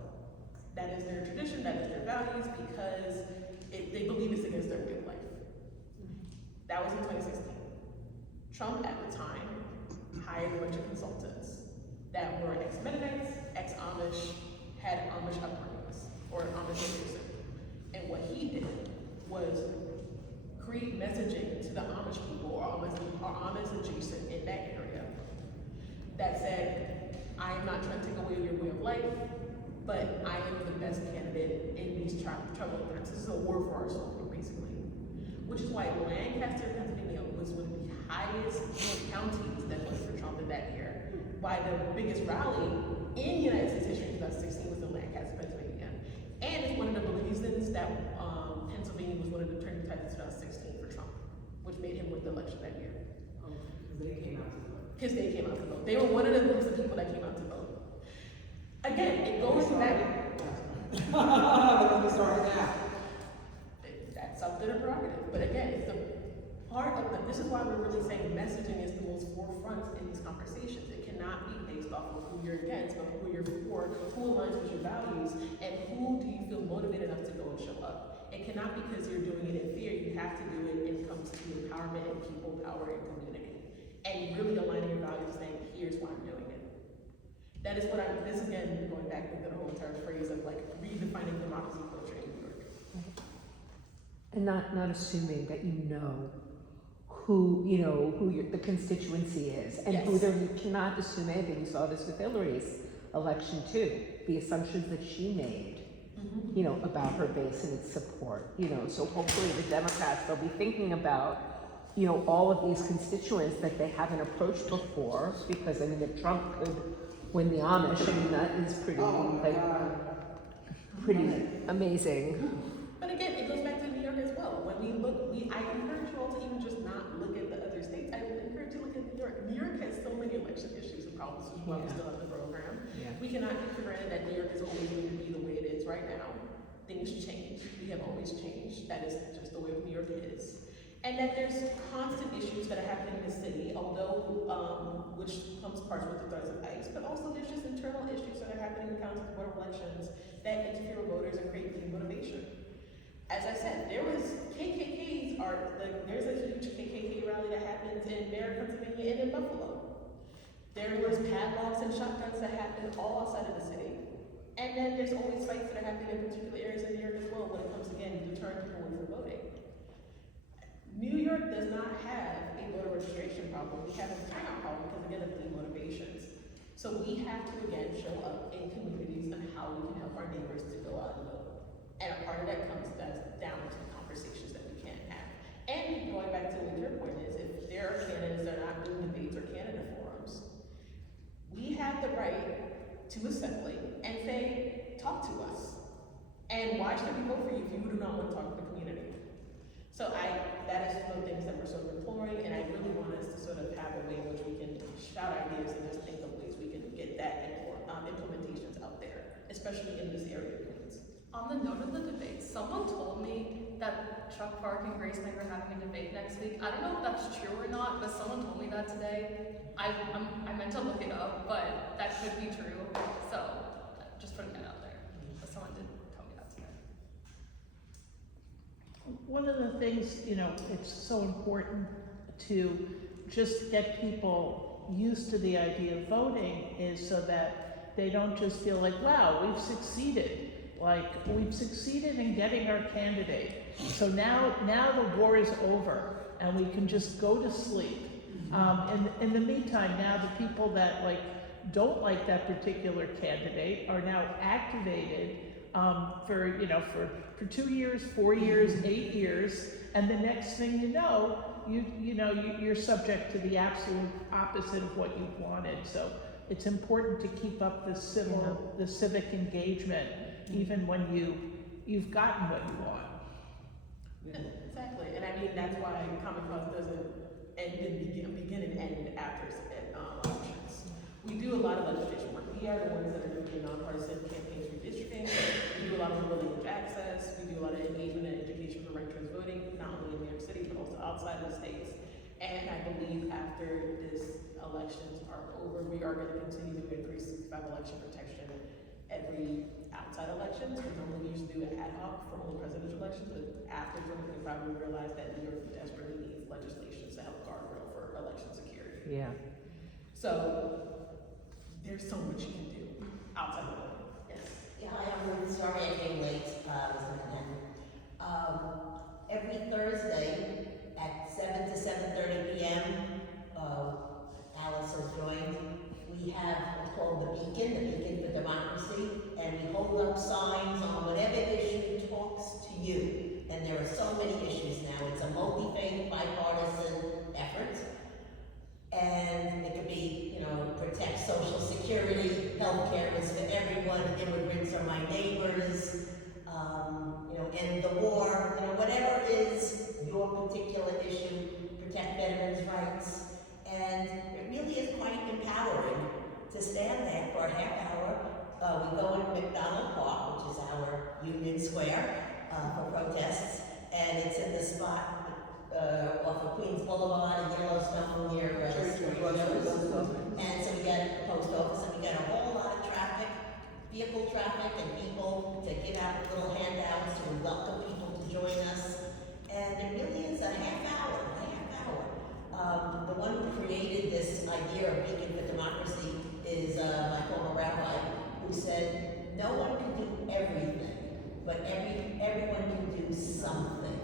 That is their tradition, that is their values, because they believe it's against their way of life. That was in 2016. Trump at the time hired a bunch of consultants that were ex-Mennonites, ex-Amish, had Amish upbringings, or Amish leadership. And what he did was create messaging to the Amish people or Amish adjacent in that area that said, I am not trying to take away your way of life, but I am the best candidate in these troubled times. This is a war for our soul, basically. Which is why Lancaster, Pennsylvania was one of the highest counties that voted for Trump in that year. Why the biggest rally in United States history in 2016 was in Lancaster, Pennsylvania. And it's one of the reasons that Pennsylvania was one of the turning points in 2016 for Trump, which made him win the election that year. They came out to vote. Because they came out to vote. They were one of the groups of people that came out to vote. Again, it goes back. They're gonna start now. That's up to the prerogative. But again, it's a part of this is why we're really saying messaging is the most forefront in these conversations. It cannot be based off of who you're against, but who you're for, who aligns with your values, and who do you feel motivated enough to go and show up. It cannot because you're doing it in fear. You have to do it when it comes to empowerment and people, power, and community. And really aligning your values, saying, here's why I'm doing it. That is what this again, going back to the whole entire phrase of like redefining democracy culture in New York. And not assuming that you know who the constituency is and who Yes. you cannot assume anything. We saw this with Hillary's election too. The assumptions that she made, about her base and its support. So hopefully the Democrats, they'll be thinking about, all of these constituents that they haven't approached before, because if Trump could win the Amish, that is pretty pretty amazing. But again, it goes back to New York as well. When we look, I encourage you all to even just not look at the other states. I encourage you to look at New York. New York has so many election issues and problems, which is why we still have the program. Yeah. We cannot take for granted that New York is always going to be the way it is right now. Things change. We have always changed. That is just the way New York is. And that there's constant issues that are happening in the city, although, which comes parts with the threats of ICE, but also there's just internal issues that are happening in the county board of elections that interfere with voters and create demotivation. As I said, there was there's a huge KKK rally that happens in Merritt, Pennsylvania, and in Buffalo. There was padlocks and shotguns that happen all outside of the city. And then there's always fights that are happening in particular areas of New York as well when it comes, again, to deterring people away from voting. New York does not have a voter registration problem. We have a turnout problem because, again, of demotivations. So we have to, again, show up in communities and how we can help our neighbors to go out and vote. And a part of that comes down to the conversations that we can have. And going back to what your point is, if there are candidates that are not doing debates or candidate forums, we have the right to assembly and say, talk to us. And why should we vote for you if you do not want to talk to the community? So that is one of the things that we're sort of employing, and I really want us to sort of have a way in which we can shout ideas and just think of ways we can get that implementations out there, especially in this area of Queens. On the note of the debate, someone told me that Chuck Park and Grace May are having a debate next week. I don't know if that's true or not, but someone told me that today. I meant to look it up, but that could be true. So just putting that out there. But someone did tell me that today. One of the things, it's so important to just get people used to the idea of voting is so that they don't just feel like, wow, we've succeeded. Like, we've succeeded in getting our candidate. So now the war is over and we can just go to sleep. In the meantime, now the people that don't like that particular candidate are now activated for 2 years, 4 years, 8 years, and the next thing you know, you're subject to the absolute opposite of what you wanted. So it's important to keep up the civic engagement, even when you've gotten what you want. Exactly, and I mean that's why Common Cause doesn't begin and end after elections. We do a lot of legislation work. We are the ones that are doing the nonpartisan campaigns redistricting. We do a lot of privileged access. We do a lot of engagement and education for ranked choice voting, not only in New York City, but also outside of the states. And I believe after this elections are over, we are going to continue doing 365 election protection every outside elections. We normally used to do it ad hoc for only presidential elections, but after 2025, we realized that New York desperately needs legislation to help guardrail for election security. Yeah. So there's so much you can do outside of voting. Yes. Yeah, I'm really sorry I came late, you. And there are so many issues now. It's a multi-faith, bipartisan effort. And it could be, you know, protect Social Security, healthcare is for everyone, immigrants are my neighbors, you know, end the war, you know, whatever is your particular issue, protect veterans' rights. And it really is quite empowering to stand there for a half hour. We go in McDonald Park, which is our Union Square, for protests, and it's in the spot off of Queens Boulevard and Yellowstone near Rogers. And so we got the post office, and we got a whole lot of traffic, vehicle traffic, and people to give out little handouts to welcome people to join us. And it really is a half hour. The one who created this idea of Beacon for Democracy is my former rabbi, who said, no one can do everything, but everyone can do something.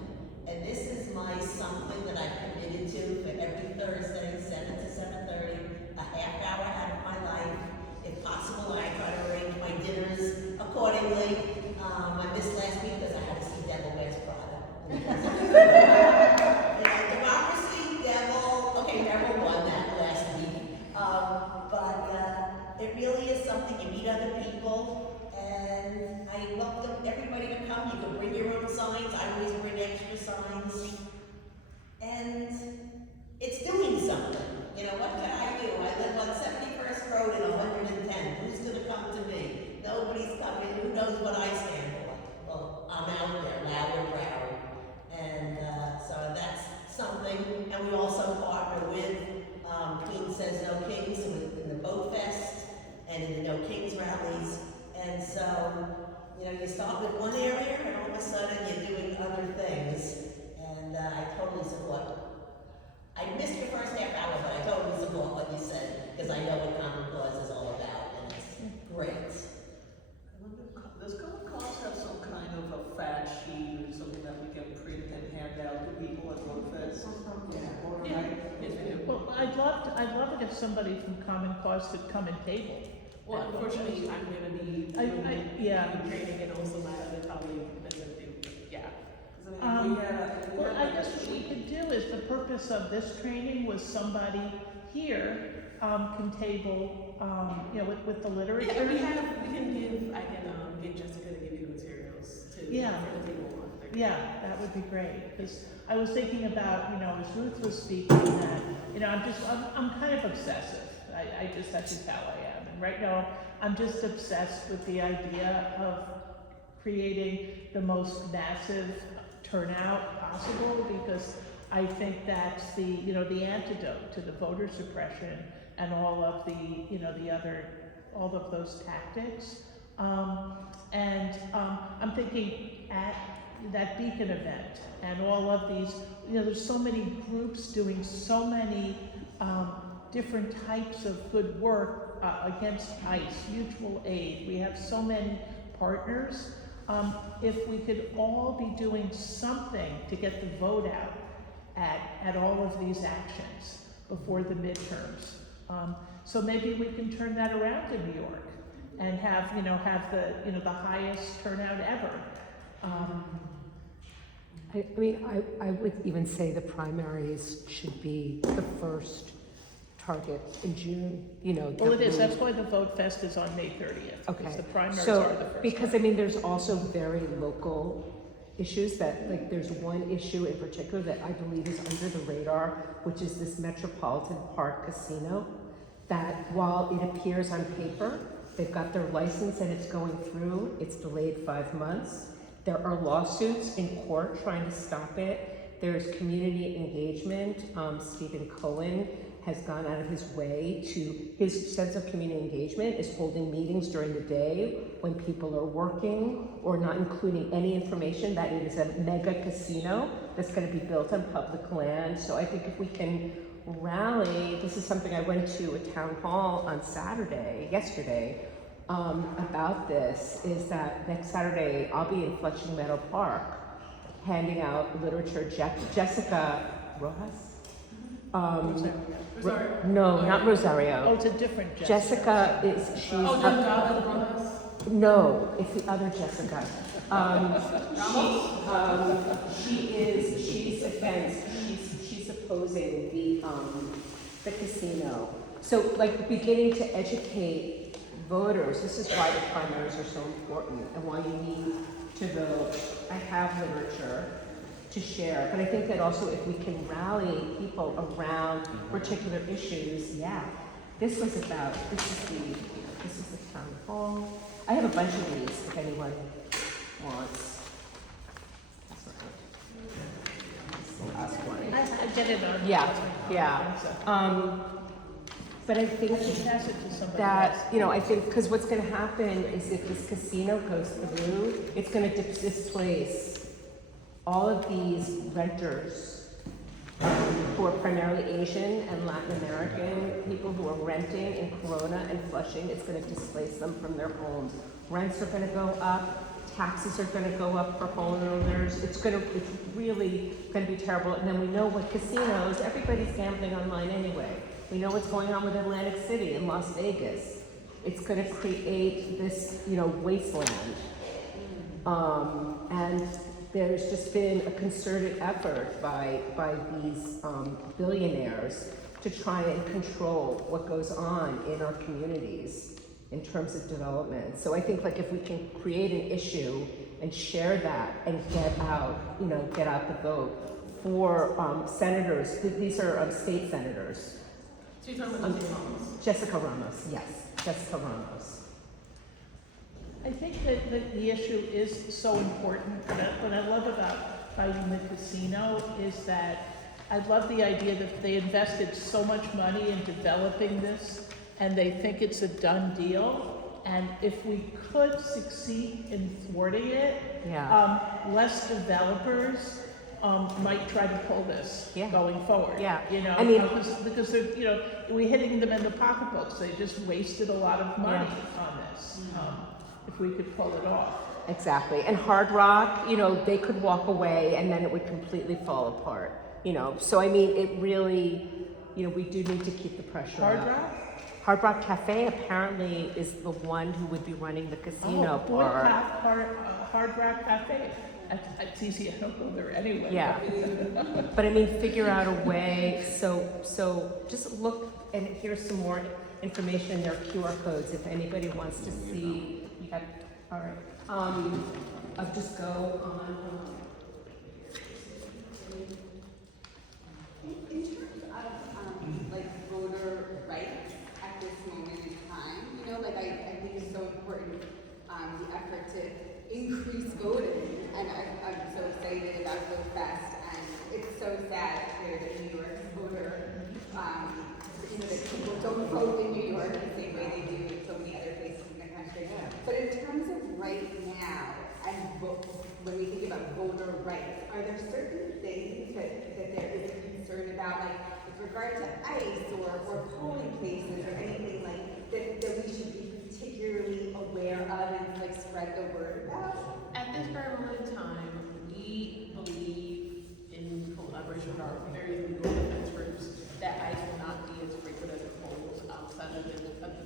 And this is my something that I committed to for every Thursday, 7 to 7:30, a half hour out of my life. If possible, I try to arrange my dinners accordingly. I missed last week because I had to see Devil Wears Prada. Democracy, Devil, okay, Devil won that last week. But it really is something, you meet other people, and I welcome everybody to come. You can bring your own signs, I always bring extra signs. And it's doing something. You know, what can I do? I live on 71st Road and 110. Who's gonna come to me? Nobody's coming. Who knows what I stand for? Well, I'm out there, loud and proud. And so that's something. And we also partner with Queen Says No Kings in the VOTEFEST and in the No Kings rallies. And so, you know, you start with one area and all of a sudden you're doing other things. And I totally support. I missed your first half hour, but I totally support what you said, because I know what Common Cause is all about, and it's great. Does Common Cause have some kind of a fact sheet or something that we can print and hand out to people at VOTEFEST? Well, I'd love it if somebody from Common Cause could come and table. Well, unfortunately, I'm gonna be training and also my other colleague doesn't do, yeah. Well, I guess what we could do is, the purpose of this training was somebody here can table, you know, with the literature. Yeah, I can get Jessica to give you the materials to, for the table on Thursday. Yeah, that would be great, because I was thinking about, you know, as Ruth was speaking, that, you know, I'm kind of obsessive. That's just how I am. And right now, I'm just obsessed with the idea of creating the most massive turnout possible, because I think that's the, you know, the antidote to the voter suppression and all of the, you know, all of those tactics. I'm thinking at that Beacon event and all of these, you know, there's so many groups doing so many different types of good work against ICE, mutual aid. We have so many partners. If we could all be doing something to get the vote out at all of these actions before the midterms. So maybe we can turn that around in New York and have the highest turnout ever. I would even say the primaries should be the first target in June, you know. Well, it is. That's why the VOTEFEST is on May 30th. Okay. The primaries So, are the first. because I mean, there's also very local issues that, like, there's one issue in particular that I believe is under the radar, which is this Metropolitan Park Casino, that while it appears on paper, they've got their license and it's going through, it's delayed 5 months. There are lawsuits in court trying to stop it. There's community engagement. Stephen Cohen has gone out of his way to, his sense of community engagement is holding meetings during the day when people are working or not including any information that it is a mega casino that's going to be built on public land. So I think if we can rally, this is something I went to a town hall on yesterday, about this, is that next Saturday I'll be in Flushing Meadow Park handing out literature. Jessica Rojas? No, not Rosario. Oh, it's a different Jessica. Jessica is, she's. Oh, Rojas? No, it's the other Jessica. She's opposing the casino. So like beginning to educate voters, this is why the primaries are so important and why you need to vote. I have literature to share, but I think that also if we can rally people around particular issues, yeah. This is the town hall. I have a bunch of these if anyone wants. That's right. Last one. I get it on. Yeah. But I think I should pass it to somebody that, else. you know, I think, because what's gonna happen is if this casino goes through, it's gonna displace all of these renters who are primarily Asian and Latin American, people who are renting in Corona and Flushing. It's gonna displace them from their homes. Rents are gonna go up, taxes are gonna go up for homeowners. It's really gonna be terrible. And then we know what casinos, everybody's gambling online anyway. We know what's going on with Atlantic City and Las Vegas. It's going to create this, you know, wasteland. And there's just been a concerted effort by these billionaires to try and control what goes on in our communities in terms of development. So I think like if we can create an issue and share that and get out the vote for senators. These are state senators. So you're talking about Jessica Ramos, yes, Jessica Ramos. I think that the issue is so important. What I love about fighting the casino is that I love the idea that they invested so much money in developing this and they think it's a done deal. And if we could succeed in thwarting it, less developers might try to pull this going forward. Yeah. You know, I mean, because they're, you know, we're hitting them in the pocketbooks. They just wasted a lot of money on this. If we could pull it off. Exactly. And Hard Rock, you know, they could walk away and then it would completely fall apart. You know, so I mean, it really, you know, we do need to keep the pressure Hard up. Rock? Hard Rock Cafe apparently is the one who would be running the casino part. Hard Rock Cafe. It's easy, I don't go there anyway. Yeah, but I mean, figure out a way, so just look, and here's some more information in their QR codes if anybody wants to see. Yeah, all right. I'll just go on. In terms of like voter rights at this moment in time, you know, like I think it's so important, the effort to increase voting, and I'm so excited about VOTEFEST, and it's so sad to hear that New York voter, you know, that people don't vote in New York the same way they do in so many other places in the country. But in terms of right now, and when we think about voter rights, are there certain things that there is a concern about, like with regard to ICE or polling places or anything like that we should be particularly aware of and like spread the word about? At this very moment in time, we believe in collaboration with our various legal defense groups that ICE will not be as frequent as the polls outside of the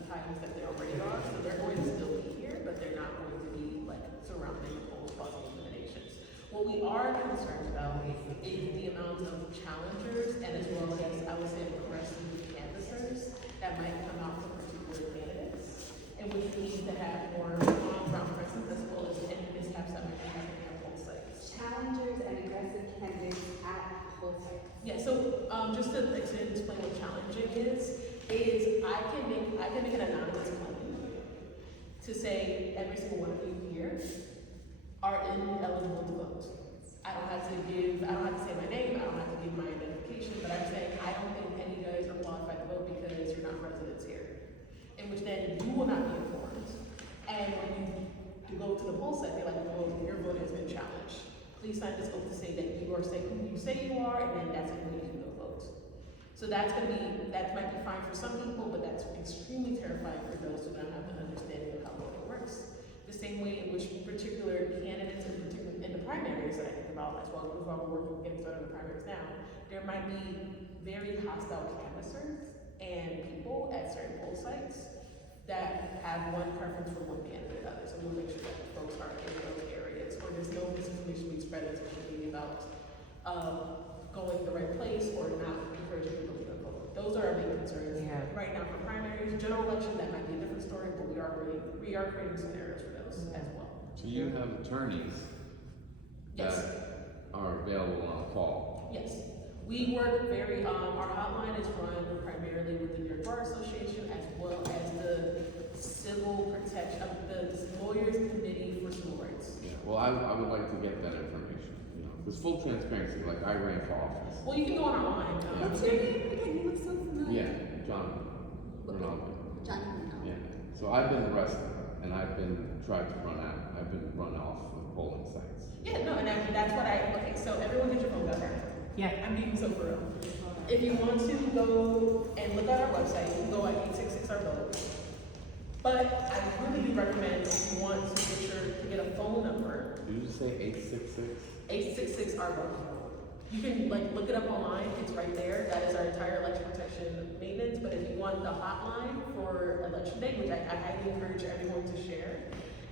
times that they already are. So they're going to still be here, but they're not going to be like surrounding the polls causing intimidations. What we are concerned about is the amount of challengers and as well as, I would say, aggressive canvassers that might come out from particular candidates, and which we need to have more on-ground presence as well as any mishaps that might be happening at poll sites. Challengers and aggressive candidates at poll sites. Yeah, so just to explain what challenging is I can make an anonymous claim to say every single one of you here are ineligible to vote. I don't have to say my name, I don't have to give my identification, but I'm saying I don't think any of you guys are qualified to vote because you're not residents here. In which then you will not be informed. And when you go to the poll site, they're like, well, your vote has been challenged. Please sign this oath to say that you are saying who you say you are, and then that's when you can go vote. So that might be fine for some people, but that's extremely terrifying for those who don't have an understanding of how voting works. The same way in which particular candidates, in the primaries that I think about as well, because we're working getting started in the primaries now, there might be very hostile canvassers and people at certain poll sites that have one preference for one candidate or other. So we'll make sure that the folks are in those areas there's no misinformation being spread on social media about going to the right place or not encouraging people to vote. Those are our big concerns. Yeah. Right now for primaries, general election, that might be a different story, but we are creating scenarios for those as well. So you have attorneys Yes. that are available on call. Yes. We work very, our hotline is run primarily with the New York Bar Association as well as the Civil Protection, the Lawyers Committee for Civil Rights. Yeah, well, I would like to get that information, you know, with full transparency, like I ran for office. Well, you can go on our line. What's your name again? You look so familiar. Yeah, John Ronaldo. Johnny. Yeah, so I've been arrested and I've been tried to run out, I've been run off of polling sites. Yeah, no, and that's what okay, so everyone get your phone back. Yeah. I'm being so for real. If you want to go and look at our website, you can go at 866-OUR-VOTE. But I really do recommend if you want to get a phone number, Did you just say 866? 866-OUR-VOTE. You can look it up online, it's right there. That is our entire election protection maintenance. But if you want the hotline for election day, which I highly encourage everyone to share,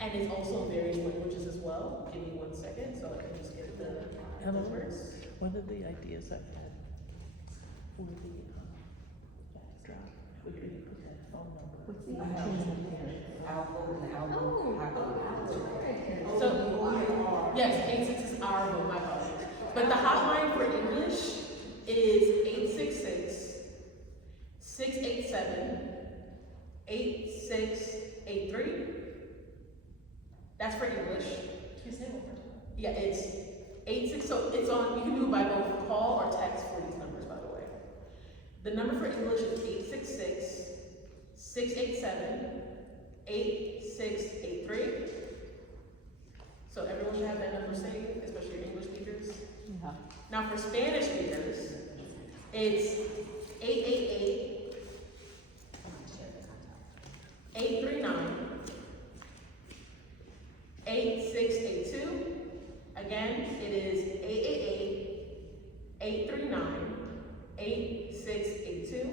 and it's also in various languages as well. Give me 1 second so I can just get the numbers. One of the ideas I've had for the backdrop, we could put that phone number. What's the So, yes, 86 is our vote, my apologies. But the hotline for English is 866-687-8683. That's for English. Yeah, it's 86, so it's on, you can do it by both call or text for these numbers, by the way. The number for English is 866-687-8683. So everyone should have that number saved, especially your English speakers. Yeah. Now for Spanish speakers, it's 888-839-8682. Again, it is 888-839-8682.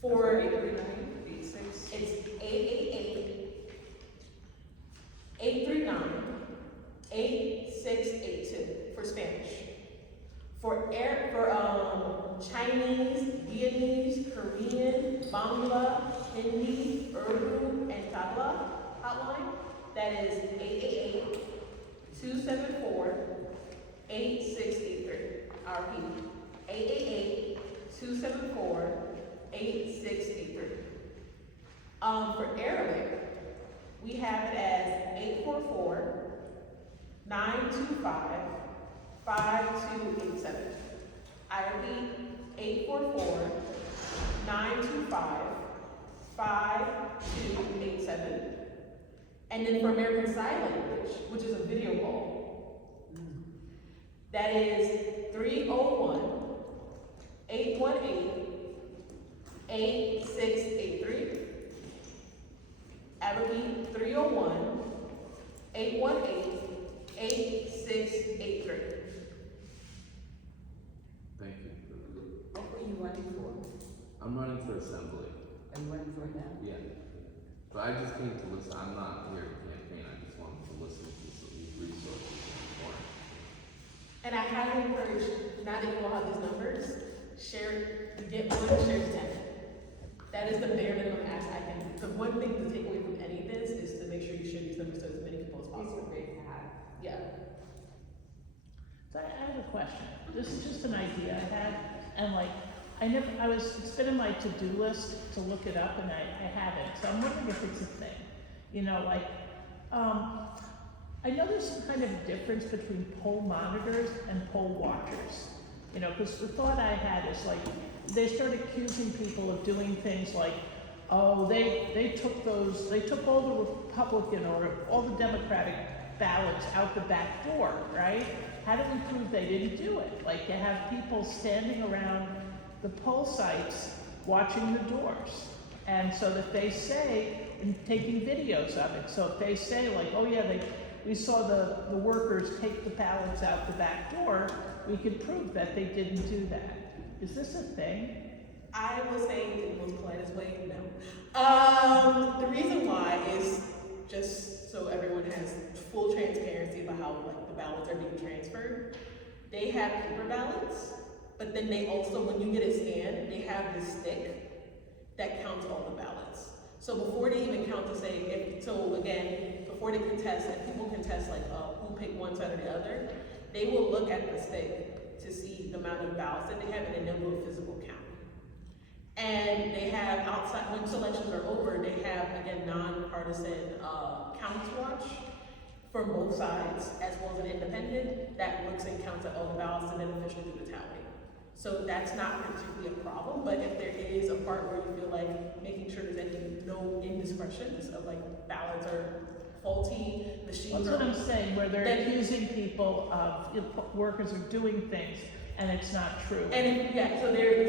For 839-86. it's 888-839-8682 for Spanish. For Chinese, Vietnamese, Korean, Bangla, Hindi, Urdu, and Tabla hotline, that is 888-274-8683. I'll repeat, 888-274-8683. For Arabic, we have it as 844-925-5287. I repeat, 844-925-5287. And then for American Sign Language, which is a video call, that is 301-818-8683. I repeat, 301-818-8683. Thank you. What were you running for? I'm running for assembly. Are you running for it now? Yeah. But I just came to listen, I'm not here to campaign, I just wanted to listen to some of these resources and more. And I highly encourage, now that you all have these numbers, share, you get one, share 10. That is the bare minimum ask I can. The one thing to take away from any of this is to make sure you share these numbers to as many people as possible. Yeah. So I have a question. This is just an idea I had, and it's been in my to-do list to look it up, and I haven't. So I'm wondering if it's a thing. You know, I know there's some kind of difference between poll monitors and poll watchers. You know, because the thought I had is they start accusing people of doing things like, oh, they took all the Republican or all the Democratic ballots out the back door, right? How do we prove they didn't do it? You have people standing around the poll sites watching the doors. And so that they say, and taking videos of it. So if they say oh yeah, we saw the workers take the ballots out the back door, we could prove that they didn't do that. Is this a thing? I will say in the most politest way, no. The reason why is just so everyone has full transparency about how like the ballots are being transferred. They have paper ballots, but then they also, when you get it scanned, they have this stick that counts all the ballots. So before they even count to say, before they contest, if people contest like who picked one side or the other, they will look at the stick to see the amount of ballots that they have and then they'll do a physical count. And they have outside, when elections are over, they have, again, nonpartisan counts watch from both sides, as well as an independent that looks and counts at all the ballots and then officially do the tally. So that's not particularly a problem, but if there is a part where you feel like making sure there's no indiscretions of like ballots are faulty, machines That's what are. I'm saying, where they're Then- accusing people of, workers are doing things, and it's not true. And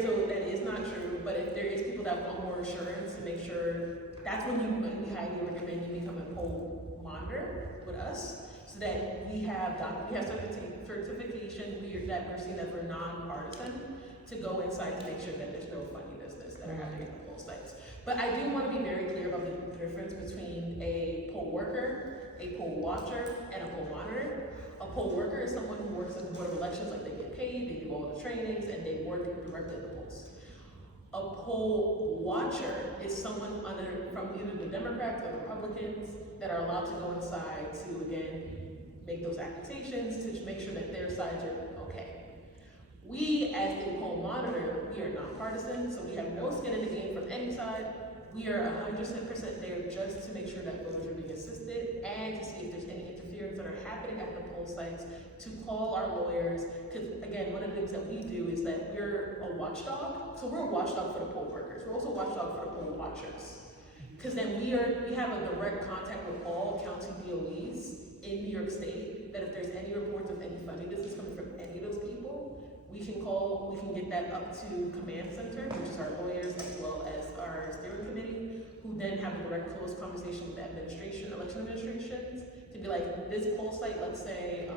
so that is not true, but if there is people that want more assurance to make sure, that's when we highly recommend you become a poll monitor with us, so that we have certification, that we're seeing that we're nonpartisan, to go inside to make sure that there's no funny business that are happening at the poll sites. But I do want to be very clear about the difference between a poll worker, a poll watcher, and a poll monitor. A poll worker is someone who works in the Board of Elections, like they get paid, they do all the trainings, and they work directly at the polls. A poll watcher is someone from either the Democrats or Republicans that are allowed to go inside to, again, make those accusations, to make sure that their sides are okay. We, as a poll monitor, we are nonpartisan, so we have no skin in the game from any side. We are 100% there just to make sure that voters are being assisted and to see if there's any interference that are happening at the poll sites, to call our lawyers, because again, one of the things that we do is that we're a watchdog. So we're a watchdog for the poll workers. We're also a watchdog for the poll watchers. Because then we have a direct contact with all county DOEs in New York State, that if there's any reports of any funding business coming from any of those people, we can get that up to command center, which is our lawyers as well as our steering committee, who then have a direct close conversation with the election administrations, to be like, this poll site, let's say,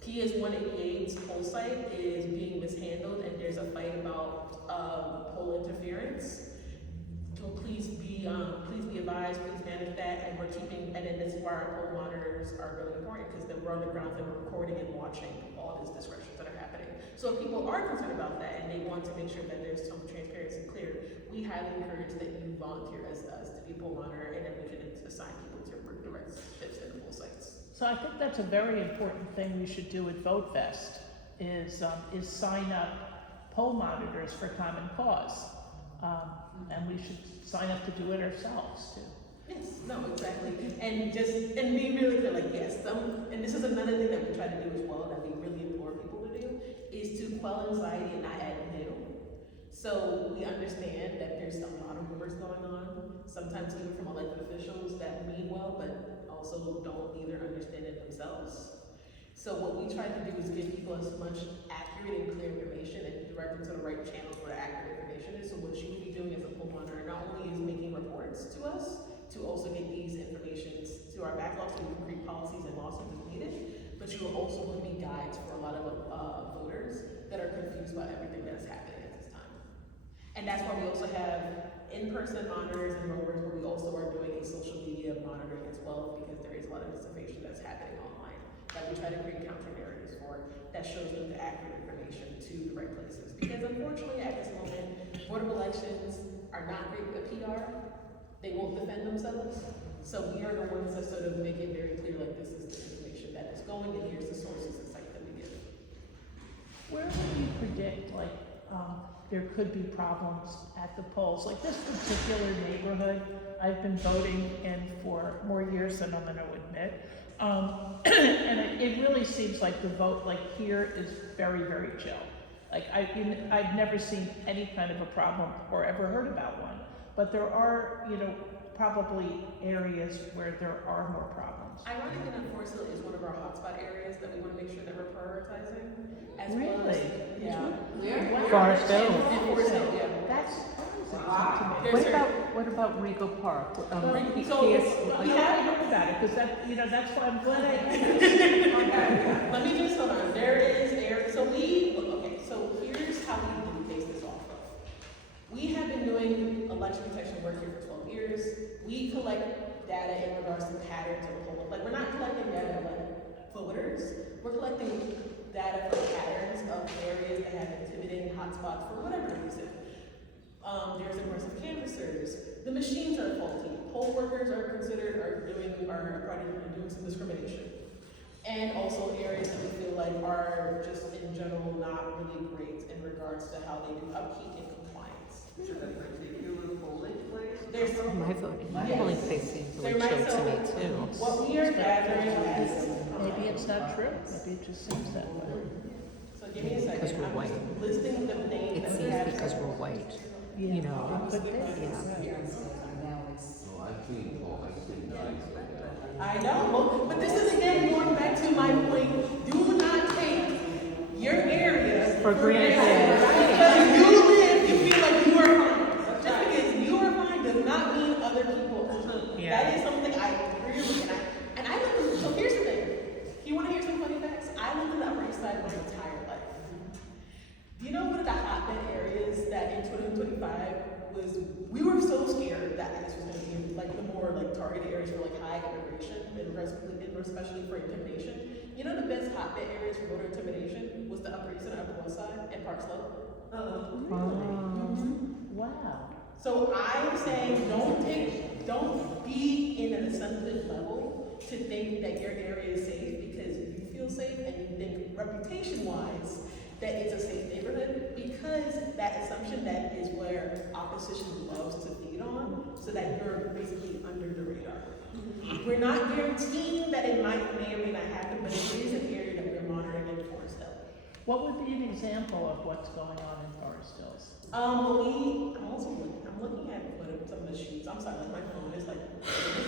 PS 188's poll site is being mishandled and there's a fight about poll interference. So please be advised, please manage that, and then this is why our poll monitors are really important, because we're on the ground and we're recording and watching all these discretions that are happening. So if people are concerned about that and they want to make sure that there's some transparency clear, we highly encourage that you volunteer as us to be a poll monitor, and then we can assign people to direct shifts in the poll sites. So I think that's a very important thing we should do at VOTEFEST, is sign up poll monitors for Common Cause. And we should sign up to do it ourselves too. Yes, no, exactly. And be really clear, like, yes, and this is another thing that we try to do as well, that we really implore people to do, is to quell anxiety and not add new. So we understand that there's a lot of rumors going on, sometimes even from elected officials that mean well, but also don't either understand it themselves. So what we try to do is give people as much accurate and clear information and direct them to the right channels where accurate information is. So what you will be doing as a poll monitor not only is making reports to us, to also get these informations to our backlog so we can create policies and lawsuits as needed, but you will also want to be guides for a lot of voters that are confused about everything that is happening at this time. And that's why we also have in-person monitors and rovers, but we also are doing a social media monitoring as well, because there is a lot of misinformation that's happening online that we try to create counter narratives for, that shows them the accurate information to the right places. Because unfortunately at this moment, Board of Elections are not great with PR. They won't defend themselves. So we are the ones that sort of make it very clear, like, this is the information that is going, and here's the sources and sites that we give. Where would you predict, like, there could be problems at the polls? Like this particular neighborhood, I've been voting in for more years than I'm gonna admit. And it really seems like the vote, like here, is very, very chill. Like I've never seen any kind of a problem or ever heard about one. But there are, probably areas where there are more problems. Ironically enough, Forest Hill is one of our hotspot areas that we want to make sure that we're prioritizing. As well Really? as, yeah. Where? Forest Hill. In Forest Hill, yeah. That's surprising to me. There's What about Regal Park? So, We haven't heard about it, because that's why I'm glad I asked. let me just hold on. So here's how we base this off of. We have been doing election protection work here for 12 years. We collect data in regards to patterns patterns of poll, like, we're not collecting data of like voters, we're collecting data from patterns of areas that have intimidating hotspots for whatever reason. There's aggressive canvassers, the machines are faulty, poll workers are considered, are doing some discrimination. And also areas that we feel like are just in general not really great in regards to how they do upkeep and compliance. Is there a particular polling place? There's My polling place seems There really might choke to me so- too. what we are gathering is, Maybe it's not true, maybe it just seems that way. so give me a second. Because we're I'm white. just listing the names It that we seems have. because we're white, Yeah, you know. it could be. Yeah. No, I've seen, guys. I know, but this is again going back to my point, do not take your area For granted. Because you live, you feel like you are fine. Just because you are fine does not mean other people are. Yeah. That is something I really, and I live in, so here's the thing. If you wanna hear some funny facts, I lived in the Upper East Side my entire life. Do you know one of the hotbed areas that in 2025 was, we were so scared that this was gonna be like the more like targeted areas for like high immigration and especially for intimidation. You know the best hotbed areas for voter intimidation was the Upper East and Upper West Side and Park Slope. Wow. So I'm saying don't be in an assumptive level to think that your area is safe because you feel safe and you think reputation-wise that it's a safe neighborhood, because that assumption that is where opposition loves to feed on, so that you're basically under the radar. We're not guaranteeing that it may or may not happen, but it is an area that we're monitoring in Forest Hill. What would be an example of what's going on in Forest Hills? I'm looking at some of the sheets. I'm sorry, my phone is like.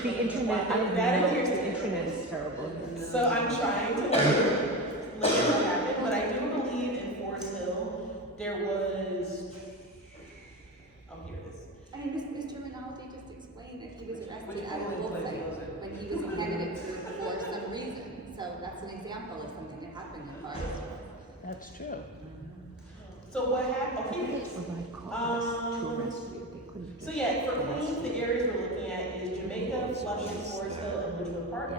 The internet, I don't That know, appears the to be- internet is terrible. So I'm trying to look at what happened, but I do believe in Forest Hill, there was, oh, here it is. I mean, Mr. Rinaldi just explained that he was arrested at a poll site when he was a candidate for some reason. So that's an example of something that happened in Forest. That's true. So what happened, oh, here it is. Provide cause to arrest you, they couldn't. So yeah, for Queens, the areas we're looking at is Jamaica, Flushing, Forest Hill, and Ridgewood Park.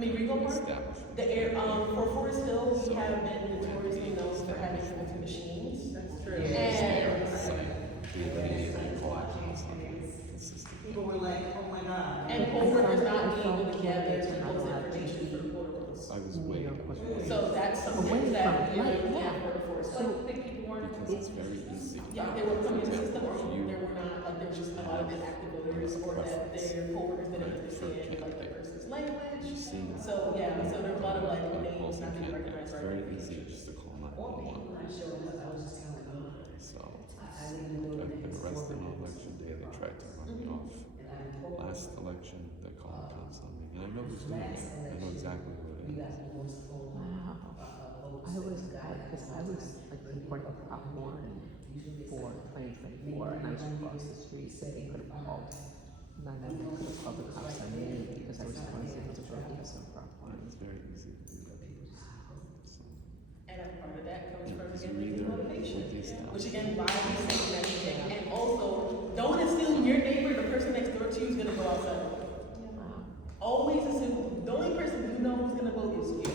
Regal Park. Established. The air, for Forest Hill, we have been notoriously known for having multi machines. That's true. And People were like, oh my God. And poll workers not being able to gather to post information for the voter rolls. I was waiting. So that's something Away that we from are it, looking yeah. at for Forest Hill. I think people weren't. Because it's very easy. Yeah, they were coming to the system, or there were not, like, there was just a lot of inactive voters, or that their poll workers didn't understand, like, the person's language. So, yeah, so there were a lot of, like, names not being recognized It's right very away. easy just to call 911. So, I've been arrested on election day, they tried to run me off. Last election, they called the cops on me, and I know who's doing it, I know exactly who it is. Wow. I was like reporting a prop one for 2024, and I was across the street, so they could have called. None of them could have called the cops on me because I was trying to protest some prop one. It's very easy to do that. So, And a part of that comes from, it's again, either motivation. they stop. Which again, why we say messaging, and also, don't assume your neighbor, the person next door to you is gonna go outside. Always assume, the only person you know who's gonna vote is you.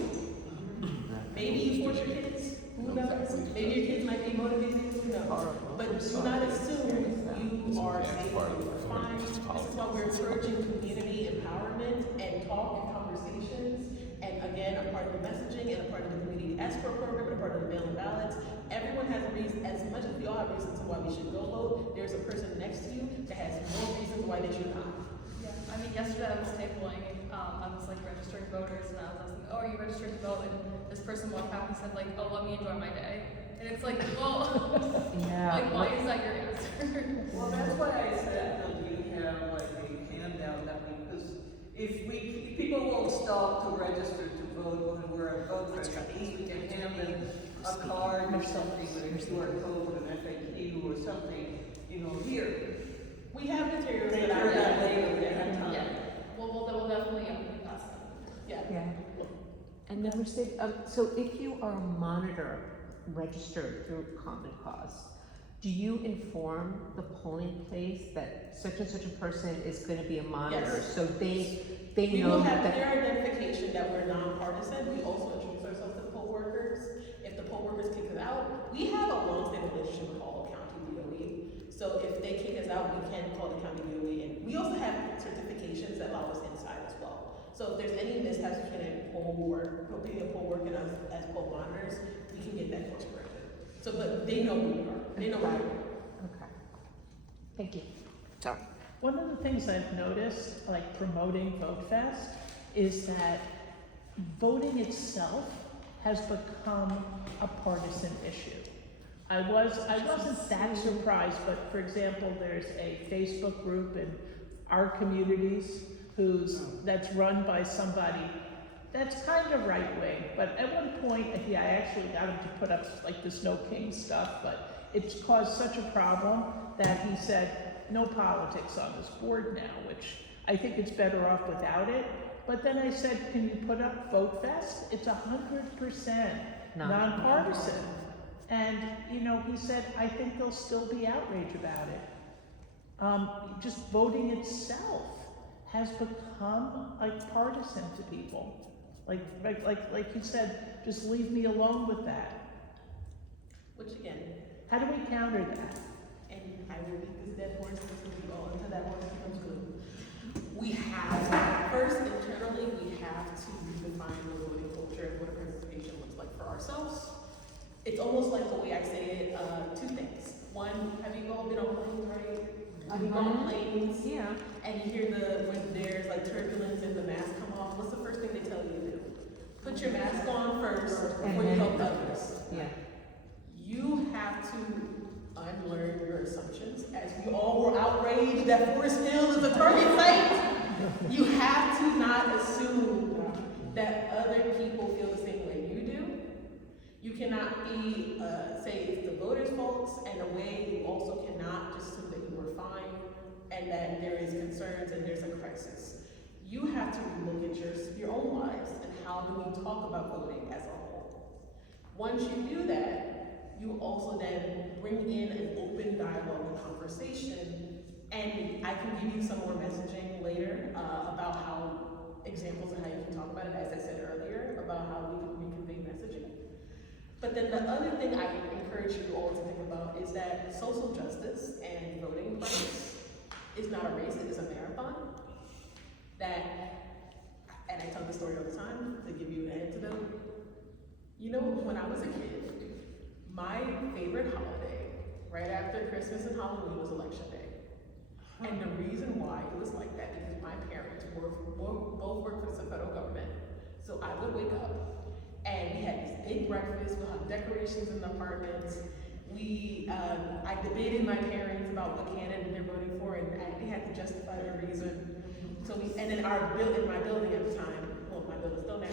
Maybe you force your kids, who knows? Maybe your kids might be motivated, who knows? But do not assume you are safe, you are fine. This is why we're encouraging community empowerment and talk and conversations. And again, a part of the messaging and a part of the community escrow program and a part of the mail-in ballots. Everyone has a reason, as much as we all have reasons why we should go vote, there's a person next to you that has more reasons why they should not. Yeah, I mean, yesterday I was tabling, I was like registering voters, and I was asking, oh, are you registered to vote? And this person walked out and said like, oh, let me enjoy my day. And it's like, well, Yeah. like, why is that your answer? Well, that's why I said, do you have like a handout that we, because if people won't stop to register to vote when we're at VOTEFEST, at least we can hand them a card or something with a QR code, an FAQ or something, here. We have materials Take that care of that are. later, we have time. Yeah, we'll definitely ask them. Yeah. Yeah. And then we're saying, so if you are a monitor registered through Common Cause, do you inform the polling place that such and such a person is gonna be a monitor? Yes. So they We know will have that. their identification that we're nonpartisan. We also introduce ourselves to the poll workers. If the poll workers kick us out, we have a long-standing relationship with all county DOE. So if they kick us out, we can call the county DOE. And we also have certifications that allow us inside as well. So if there's any mishaps between a poll work, being a poll worker and us as poll monitors, we can get that course corrected. So, but they know who we are. They know who we are. Okay. Thank you. Sorry. One of the things I've noticed, like promoting VOTEFEST, is that voting itself has become a partisan issue. I wasn't that surprised, but for example, there's a Facebook group in our communities that's run by somebody that's kind of right wing, but at one point, I actually got him to put up like this No King stuff, but it's caused such a problem that he said, no politics on this board now, which I think it's better off without it. But then I said, can you put up VOTEFEST? It's 100% nonpartisan. And, you know, he said, I think there'll still be outrage about it. Just voting itself has become like partisan to people. Like you said, just leave me alone with that. Which again, How do we counter that? and I will beat this dead horse until we go until that horse becomes good. We have, first internally, we have to redefine the voting culture and what a participation looks like for ourselves. It's almost like the way I say it, two things. One, have you all been on planes, right? Have you gone on planes? Yeah. And you hear when there's like turbulence and the mask come off, what's the first thing they tell you to do? Put your mask on first before you help others. Yeah. You have to unlearn your assumptions. As we all were outraged that Forest Hill is a target site, you have to not assume that other people feel the same way you do. You cannot be, say it's the voters' faults, and a way you also cannot just assume that you were fine and that there is concerns and there's a crisis. You have to look at your own lives and how do we talk about voting as a whole. Once you do that, you also then bring in an open dialogue and conversation, and I can give you some more messaging later about how examples of how you can talk about it, as I said earlier, about how we can convey messaging. But then the other thing I encourage you all to think about is that social justice and voting rights is not a race, it is a marathon. And I tell this story all the time to give you an antidote. You know, when I was a kid, my favorite holiday, right after Christmas and Halloween, was Election Day. And the reason why it was like that is because my parents both worked for the federal government. So I would wake up and we had this big breakfast, we'll have decorations in the apartments. I debated my parents about what candidate they're voting for, and they had to justify their reason. So and then in my building at the time, well, my building still now,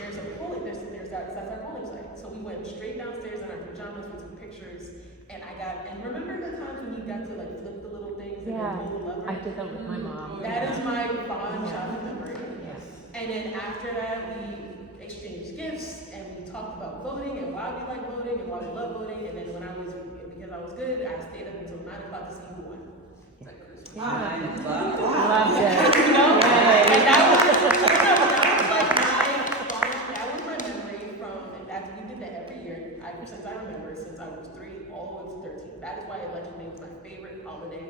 there's a polling, that's our polling site. So we went straight downstairs in our pajamas, we took pictures, and remember the times when you got to like flip the little things and then pull the lever? I did that with my mom. That is my fond childhood memory. Yes. And then after that, we exchanged gifts and we talked about voting and why we like voting and why we love voting. And then because I was good, I stayed up until 9 o'clock to see who won. Loved it. And that was my memory we did that every year, since I remember, since I was 3 all the way to 13. That is why Election Day was my favorite holiday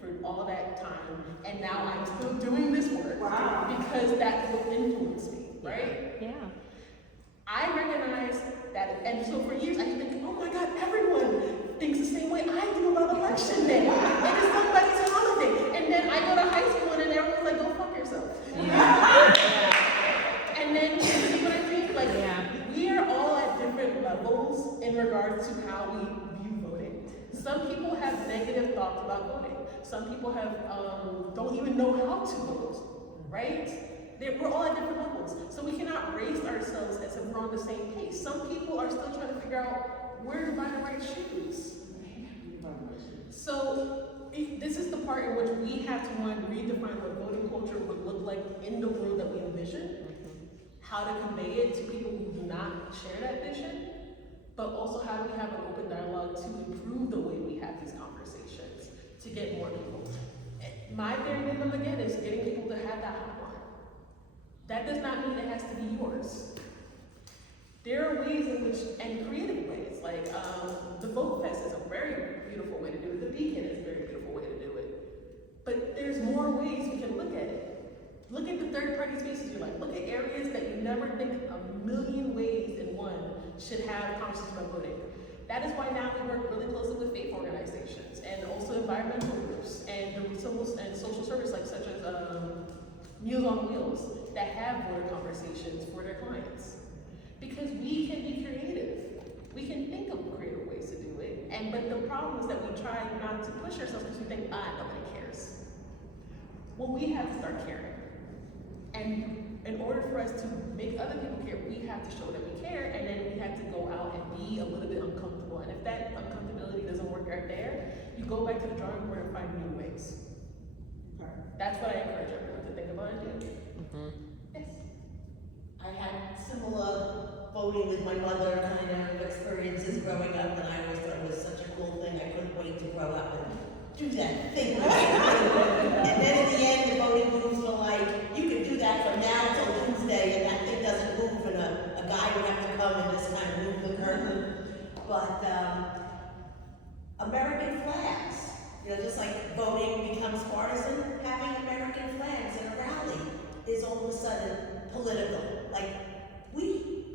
for all of that time. And now I'm still doing this work because that's what influenced me, right? Yeah. I recognize that, and so for years I used to think, oh my God, everyone thinks the same way I do about Election Day. It is somebody's holiday. And then I go to high school and then everyone's like, go fuck yourself. And then, you see what I mean? Like, we are all at different levels in regards to how we view voting. Some people have negative thoughts about voting. Some people don't even know how to vote, right? We're all at different levels. So we cannot raise ourselves as if we're on the same pace. Some people are still trying to figure out where to buy the right shoes. So this is the part in which we have to redefine what voting culture would look like in the world that we envision, how to convey it to people who do not share that vision, but also how do we have an open dialogue to improve the way we have have these conversations to get more people. My bare minimum again is getting people to have that hotline. That does not mean it has to be yours. There are ways in which, and creative ways, like the VOTEFEST is a very beautiful way to do it. The Beacon is a very beautiful way to do it. But there's more ways we can look at it. Look at the third-party spaces you like. Look at areas that you never think a million ways in one should have conversations about voting. That is why now we work really closely with faith organizations and also environmental groups and social service like such as Meals on Wheels that have voter conversations for their clients. Because we can be creative. We can think of creative ways to do it. But the problem is that we try not to push ourselves because we think, nobody cares. Well, we have to start caring. And in order for us to make other people care, we have to show that we care, and then we have to go out and be a little bit uncomfortable. And if that uncomfortability doesn't work right there, you go back to the drawing board and find new ways. That's what I encourage everyone to think about and do. Yes. I had similar voting with my mother kind of experiences growing up, and I always thought it was such a cool thing. I couldn't wait to grow up and do that thing. And then in the end, the voting booths were like, you can do that from now till Tuesday, and that thing doesn't move, and a guy would have to come and just kind of move the curtain. But American flags, just like voting becomes partisan, having American flags in a rally is all of a sudden political. Like,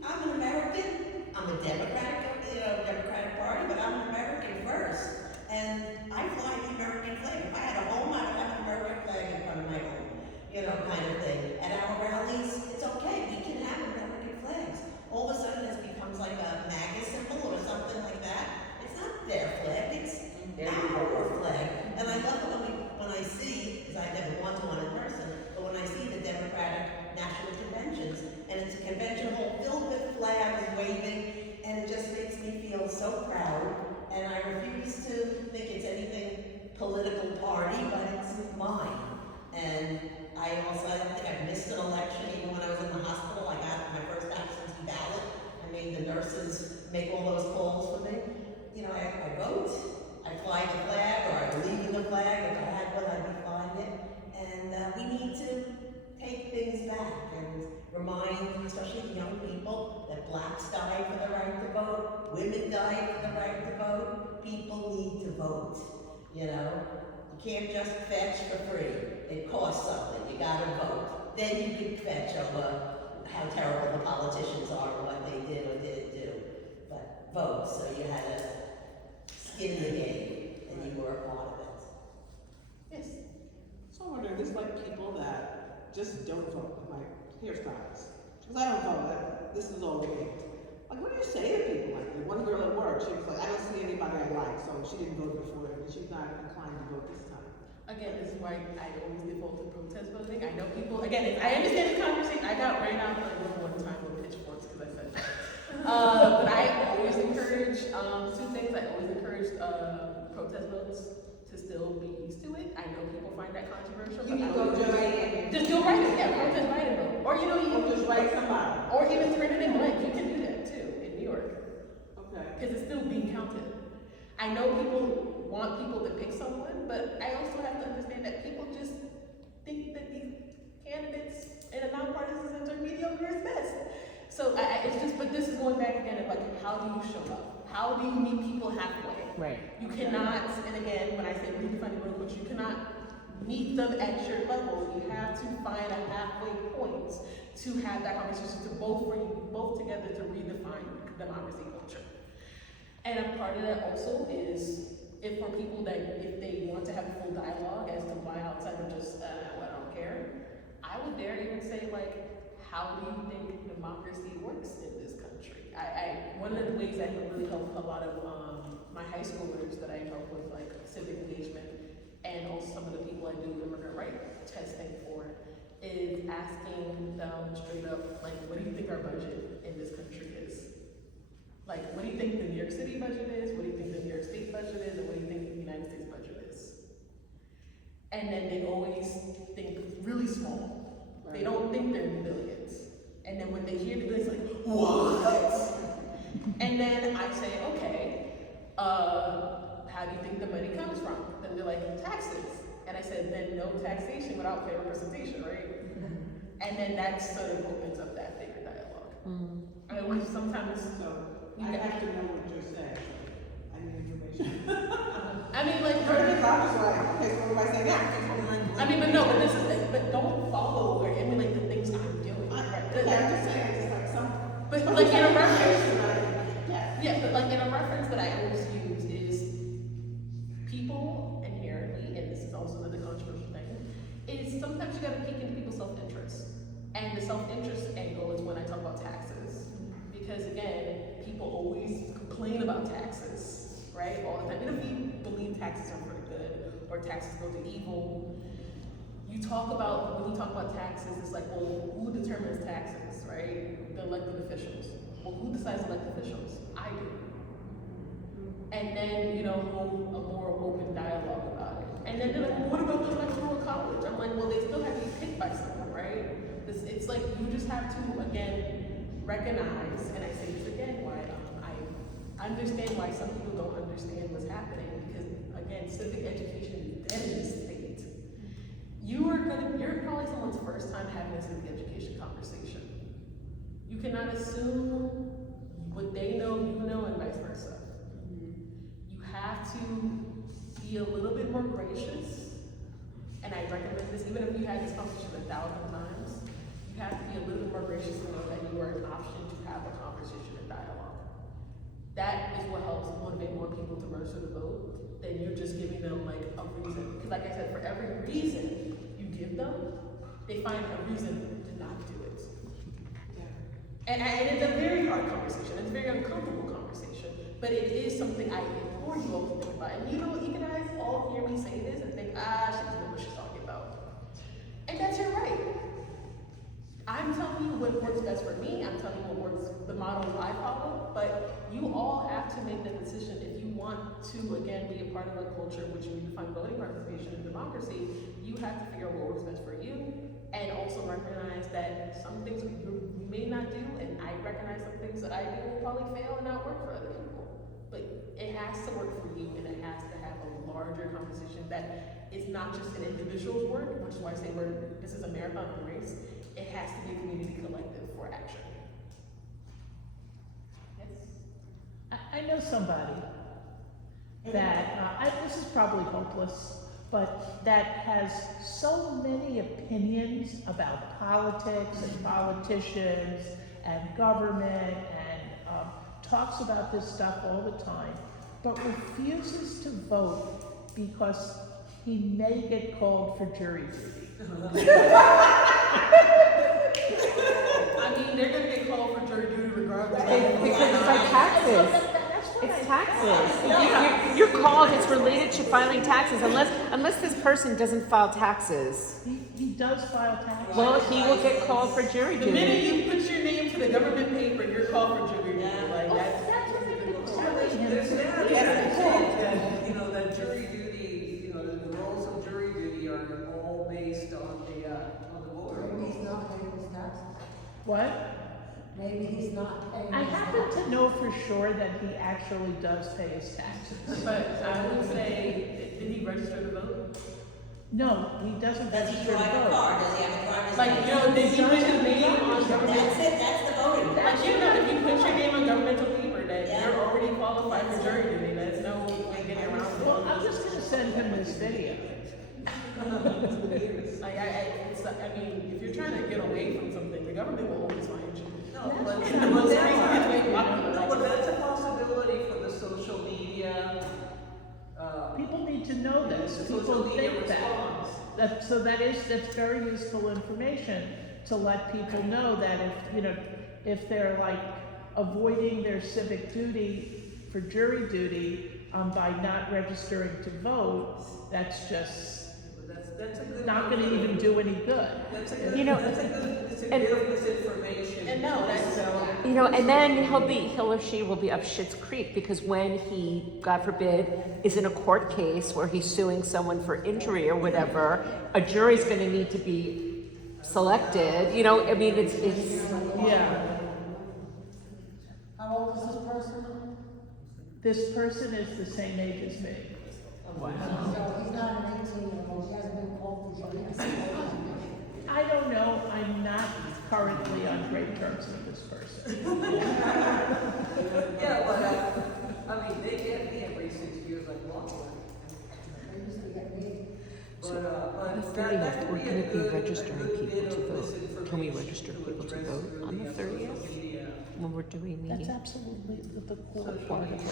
I'm an American, I'm a Democratic Party, but I'm an American first. And I fly the American flag. If I had a home, I would have an American flag in front of my home, kind of thing. At our rallies, it's okay, we can have American flags. All of a sudden, it becomes like a MAGA symbol or something like that. It's not their flag, it's our flag. And I love it when I see, because I've never gone to one in person, but when I see the Democratic National Conventions, and it's a convention hall filled with flags waving, and it just makes me feel so proud. And I refuse to think it's anything political party, but it's mine. And I don't think I've missed an election. Even when I was in the hospital, I got my first absentee ballot. I made the nurses make all those calls for me. I vote, I fly the flag, or I believe in the flag. If I had one, I'd be flying it. And we need to take things back and remind, especially the young people, that blacks died for the right to vote, women died for the right to vote, people need to vote, You can't just fetch for free, it costs something, you gotta vote. Then you can fetch over how terrible the politicians are or what they did or didn't do. But vote, so you had a skin in the game, and you were a part of it. Yes. So I wonder, there's people that just don't vote, like hairstylists. Because I don't vote, this is all rigged. What do you say to people like that? One girl at work, she was like, I don't see anybody I like, so she didn't vote before, and she's not inclined to vote this time. Again, this is why I always default to protest voting. I know people, again, I understand the conversation. I got ran out of the room one time with pitchforks because I said that. But I always encourage, two things. I always encourage protest votes to still be used to it. I know people find that controversial. You can go just write just do writing, yeah, protest writing vote. Or you just write somebody. or even turn it in blank. You can do that too in New York. Okay. Because it's still being counted. I know people want people to pick someone, but I also have to understand that people just think that these candidates in a nonpartisan sense are mediocre at best. So it's just, but this is going back again of how do you show up? How do you meet people halfway? Right. You cannot, and again, when I say redefine the road, but you cannot meet them at your level. You have to find a halfway point to have that conversation, to bring you both together to redefine democracy culture. And a part of that also is if for people that if they want to have a full dialogue as to why outside of just well, I don't care, I would dare even say how do you think democracy works in this country? One of the ways that really helped a lot of my high schoolers that I help with civic engagement and also some of the people I do immigrant rights testing for is asking them straight up what do you think our budget in this country is? What do you think the New York City budget is? What do you think the New York State budget is? And what do you think the United States budget is? And then they always think really small. Right. They don't think they're in billions. And then when they hear the billions, what? And then I say, okay, how how do you think the money comes from? Then they're like, taxes. And I said, then no taxation without fair representation, right? And then that sort of opens up that bigger dialogue. I mean, sometimes, So, I have to know what you're saying. I need information. I mean, like, I was like, okay, so everybody say that. I mean, but no, but this is, but don't follow or emulate the things I'm doing, right? Okay, I'm just saying, it's like some. But like in a reference, Yeah. yeah, but like in a reference that I always use is people inherently, and this is also another controversial thing, is sometimes you gotta peek into people's self-interest. And the self-interest angle is when I talk about taxes. Because again, people always complain about taxes, right? All the time. Even if you believe taxes are for the good or taxes go to evil, when you talk about taxes, it's like, well, who determines taxes, right? The elected officials. Well, who decides elected officials? I do. And then, hold a more open dialogue about it. And then they're like, well, what about the electoral college? I'm like, well, they still have to be picked by someone, right? It's like, you just have to, again, recognize, and I say this again, why I understand why some people don't understand what's happening, because, again, civic education is dead in this state. You're probably someone's first time having a civic education conversation. You cannot assume what they know, you know, and vice versa. You have to be a little bit more gracious, and I recommend this, even if you had this conversation 1,000 times, you have to be a little bit more gracious to know that you are an option to have a conversation and dialogue. That is what helps motivate more people to register to vote than you're just giving them like a reason. Because like I said, for every reason you give them, they find a reason to not do it. And it's a very hard conversation. It's a very uncomfortable conversation. But it is something I implore you all to think about. And you guys all hear me say this and think, she doesn't know what she's talking about. And that's your right. I'm telling you what works best for me. I'm telling you what works, the model I follow. But you all have to make the decision if you want to, again, be a part of a culture in which you define voting representation and democracy. You have to figure out what works best for you, and also recognize that some things you may not do, and I recognize some things that I do will probably fail and not work for other people. But it has to work for you, and it has to have a larger conversation that is not just an individual's work, which is why I say this is a marathon and race. It has to be a community collective for action. Yes? I know somebody that, this is probably hopeless, but that has so many opinions about politics and politicians and government and talks about this stuff all the time, but refuses to vote because he may get called for jury duty. I mean, they're gonna get called for jury duty regardless. Because it's like taxes. It's taxes. You're called, it's related to filing taxes, unless this person doesn't file taxes. He does file taxes. Well, he will get called for jury The minute duty. you put your name to the government paper, you're called for jury duty. Like that's There's that, that jury duty, the roles of jury duty are all based on the voter. Maybe he's not paying his taxes. What? Maybe he's not paying I his happen taxes. to know for sure that he actually does pay his taxes. But I would say, did he register to vote? No, he doesn't Does he register to drive a vote. car? Does he have a driver's Like, license? did he put his name on government? That's it, that's the voting. Like, if you put your name on governmental paper, that Yeah. you're already qualified for jury duty. There's no way getting around it. Well, I'm just gonna send him this video. I mean, if you're trying to get away from something, the government will always find you. But that's a possibility for the social media. People need to know this. Social People media think response. that's very useful information to let people know that if they're like avoiding their civic duty for jury duty by not registering to vote, that's just That's a good. not gonna even do any good. That's a good. You know, That's a good. It's a and- bit of misinformation. And no, that's And then he or she will be up Schitt's Creek, because when he, God forbid, is in a court case where he's suing someone for injury or whatever, a jury's gonna need to be selected, I mean, it's, Yeah. How old is this person? This person is the same age as me. Wow. So he's not an 18-year-old, he hasn't been called for jury. I don't know, I'm not currently on great terms with this person. Yeah, but, I mean, they get me every 6 years like law. They used to get me. So, But on the that 30th, could we're be a gonna be good- registering a good people bit to of vote. Can we misinformation register to people to address vote on the social 30th? media. When we're doing That's the absolutely the core Social part of media. it.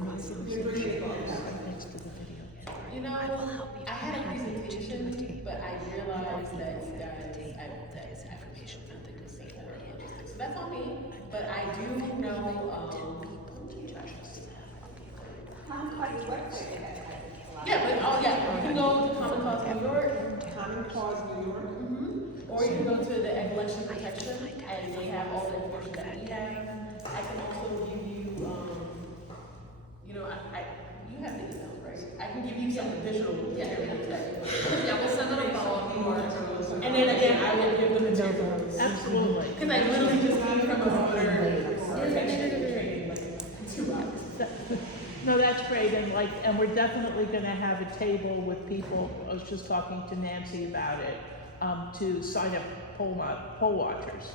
Next to the video. You know, I had a presentation, but I realized that you guys, so that's on me, but I do know, yeah, but, oh, yeah, you can go to Common Cause New York, Common Cause New York. or you can go to the election protection, and they have all the information that we have. I can also give you, you know, you have the email, right? I can give you some additional materials that, yeah, we'll send them a follow-up email. And then again, I will give them materials. Absolutely. Because I literally just came from a voter protection training, like 2 hours. No, that's great, and we're definitely gonna have a table with people, I was just talking to Nancy about it, to sign up poll watchers.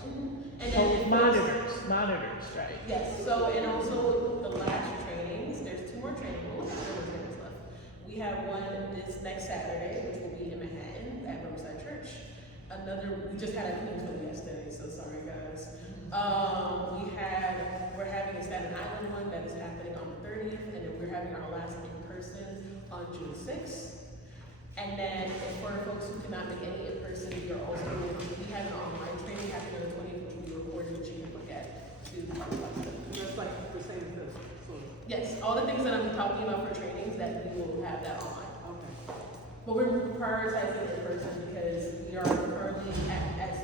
And Poll then monitors, right? yes, so, and also the last trainings, there's 2 more trainings, we'll have 2 more trainings left. We have one this next Saturday, which will be in Manhattan at Riverside Church. We just had a clean one yesterday, so sorry guys. We're having a Staten Island one that is happening on the 30th, and then we're having our last in-person on June 6th. And then for folks who cannot make any in-person, we have an online training happening on the 20th, which will be recorded, which you can look at to talk about stuff. Just like the same thing. Yes, all the things that I'm talking about for trainings, that we will have that online. Okay. But we're prioritizing in person because we are currently, as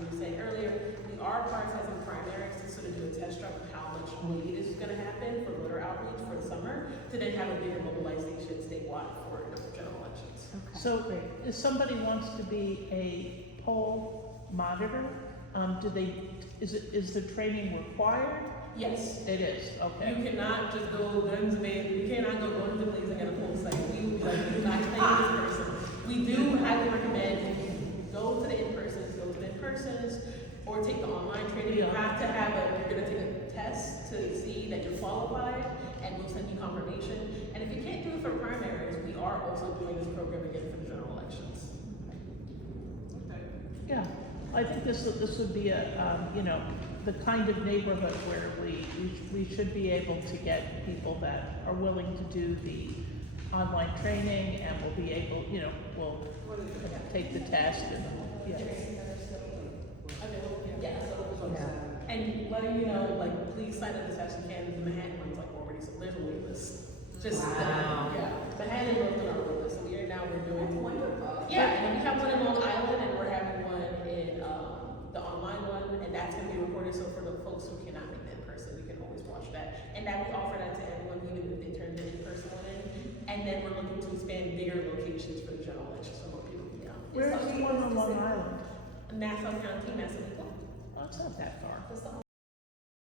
you were saying earlier, we are prioritizing primaries to sort of do a test drive of how much need is gonna happen for voter outreach for the summer, to then have a bigger mobilization statewide for general elections. So if somebody wants to be a poll monitor, is the training required? Yes, It is, you okay. cannot just go guns blazing, you cannot go guns blazing and get a poll site, you do not train this person. We do highly recommend if you go to the in-persons, go to the in-persons, or take the online training, you have to have you're gonna take a test to see that you're qualified, and we'll send you confirmation. And if you can't do it for primaries, we are also doing this program again for the general elections. Yeah, I think this would be the kind of neighborhood where we should be able to get people that are willing to do the online training, and will be able, will take the test and, yeah. Okay, well, yeah, so, Yeah. and letting you know, like, please sign up as fast as you can, the Manhattan one's like already, so there's a wait list. Just, Wow. yeah, Manhattan wrote through our wait list, so we're doing. Yeah, and then we have one in Long Island, and we're having one in, the online one, and that's gonna be recorded, so for the folks who cannot make it in person, you can always watch that. And that we offer that to everyone, even if they turn the in-person one in. And then we're looking to expand bigger locations for the general elections, so more people can come. Where's the one on Long Island? Nassau County, Massapequa. Oh, it's not that far. That's the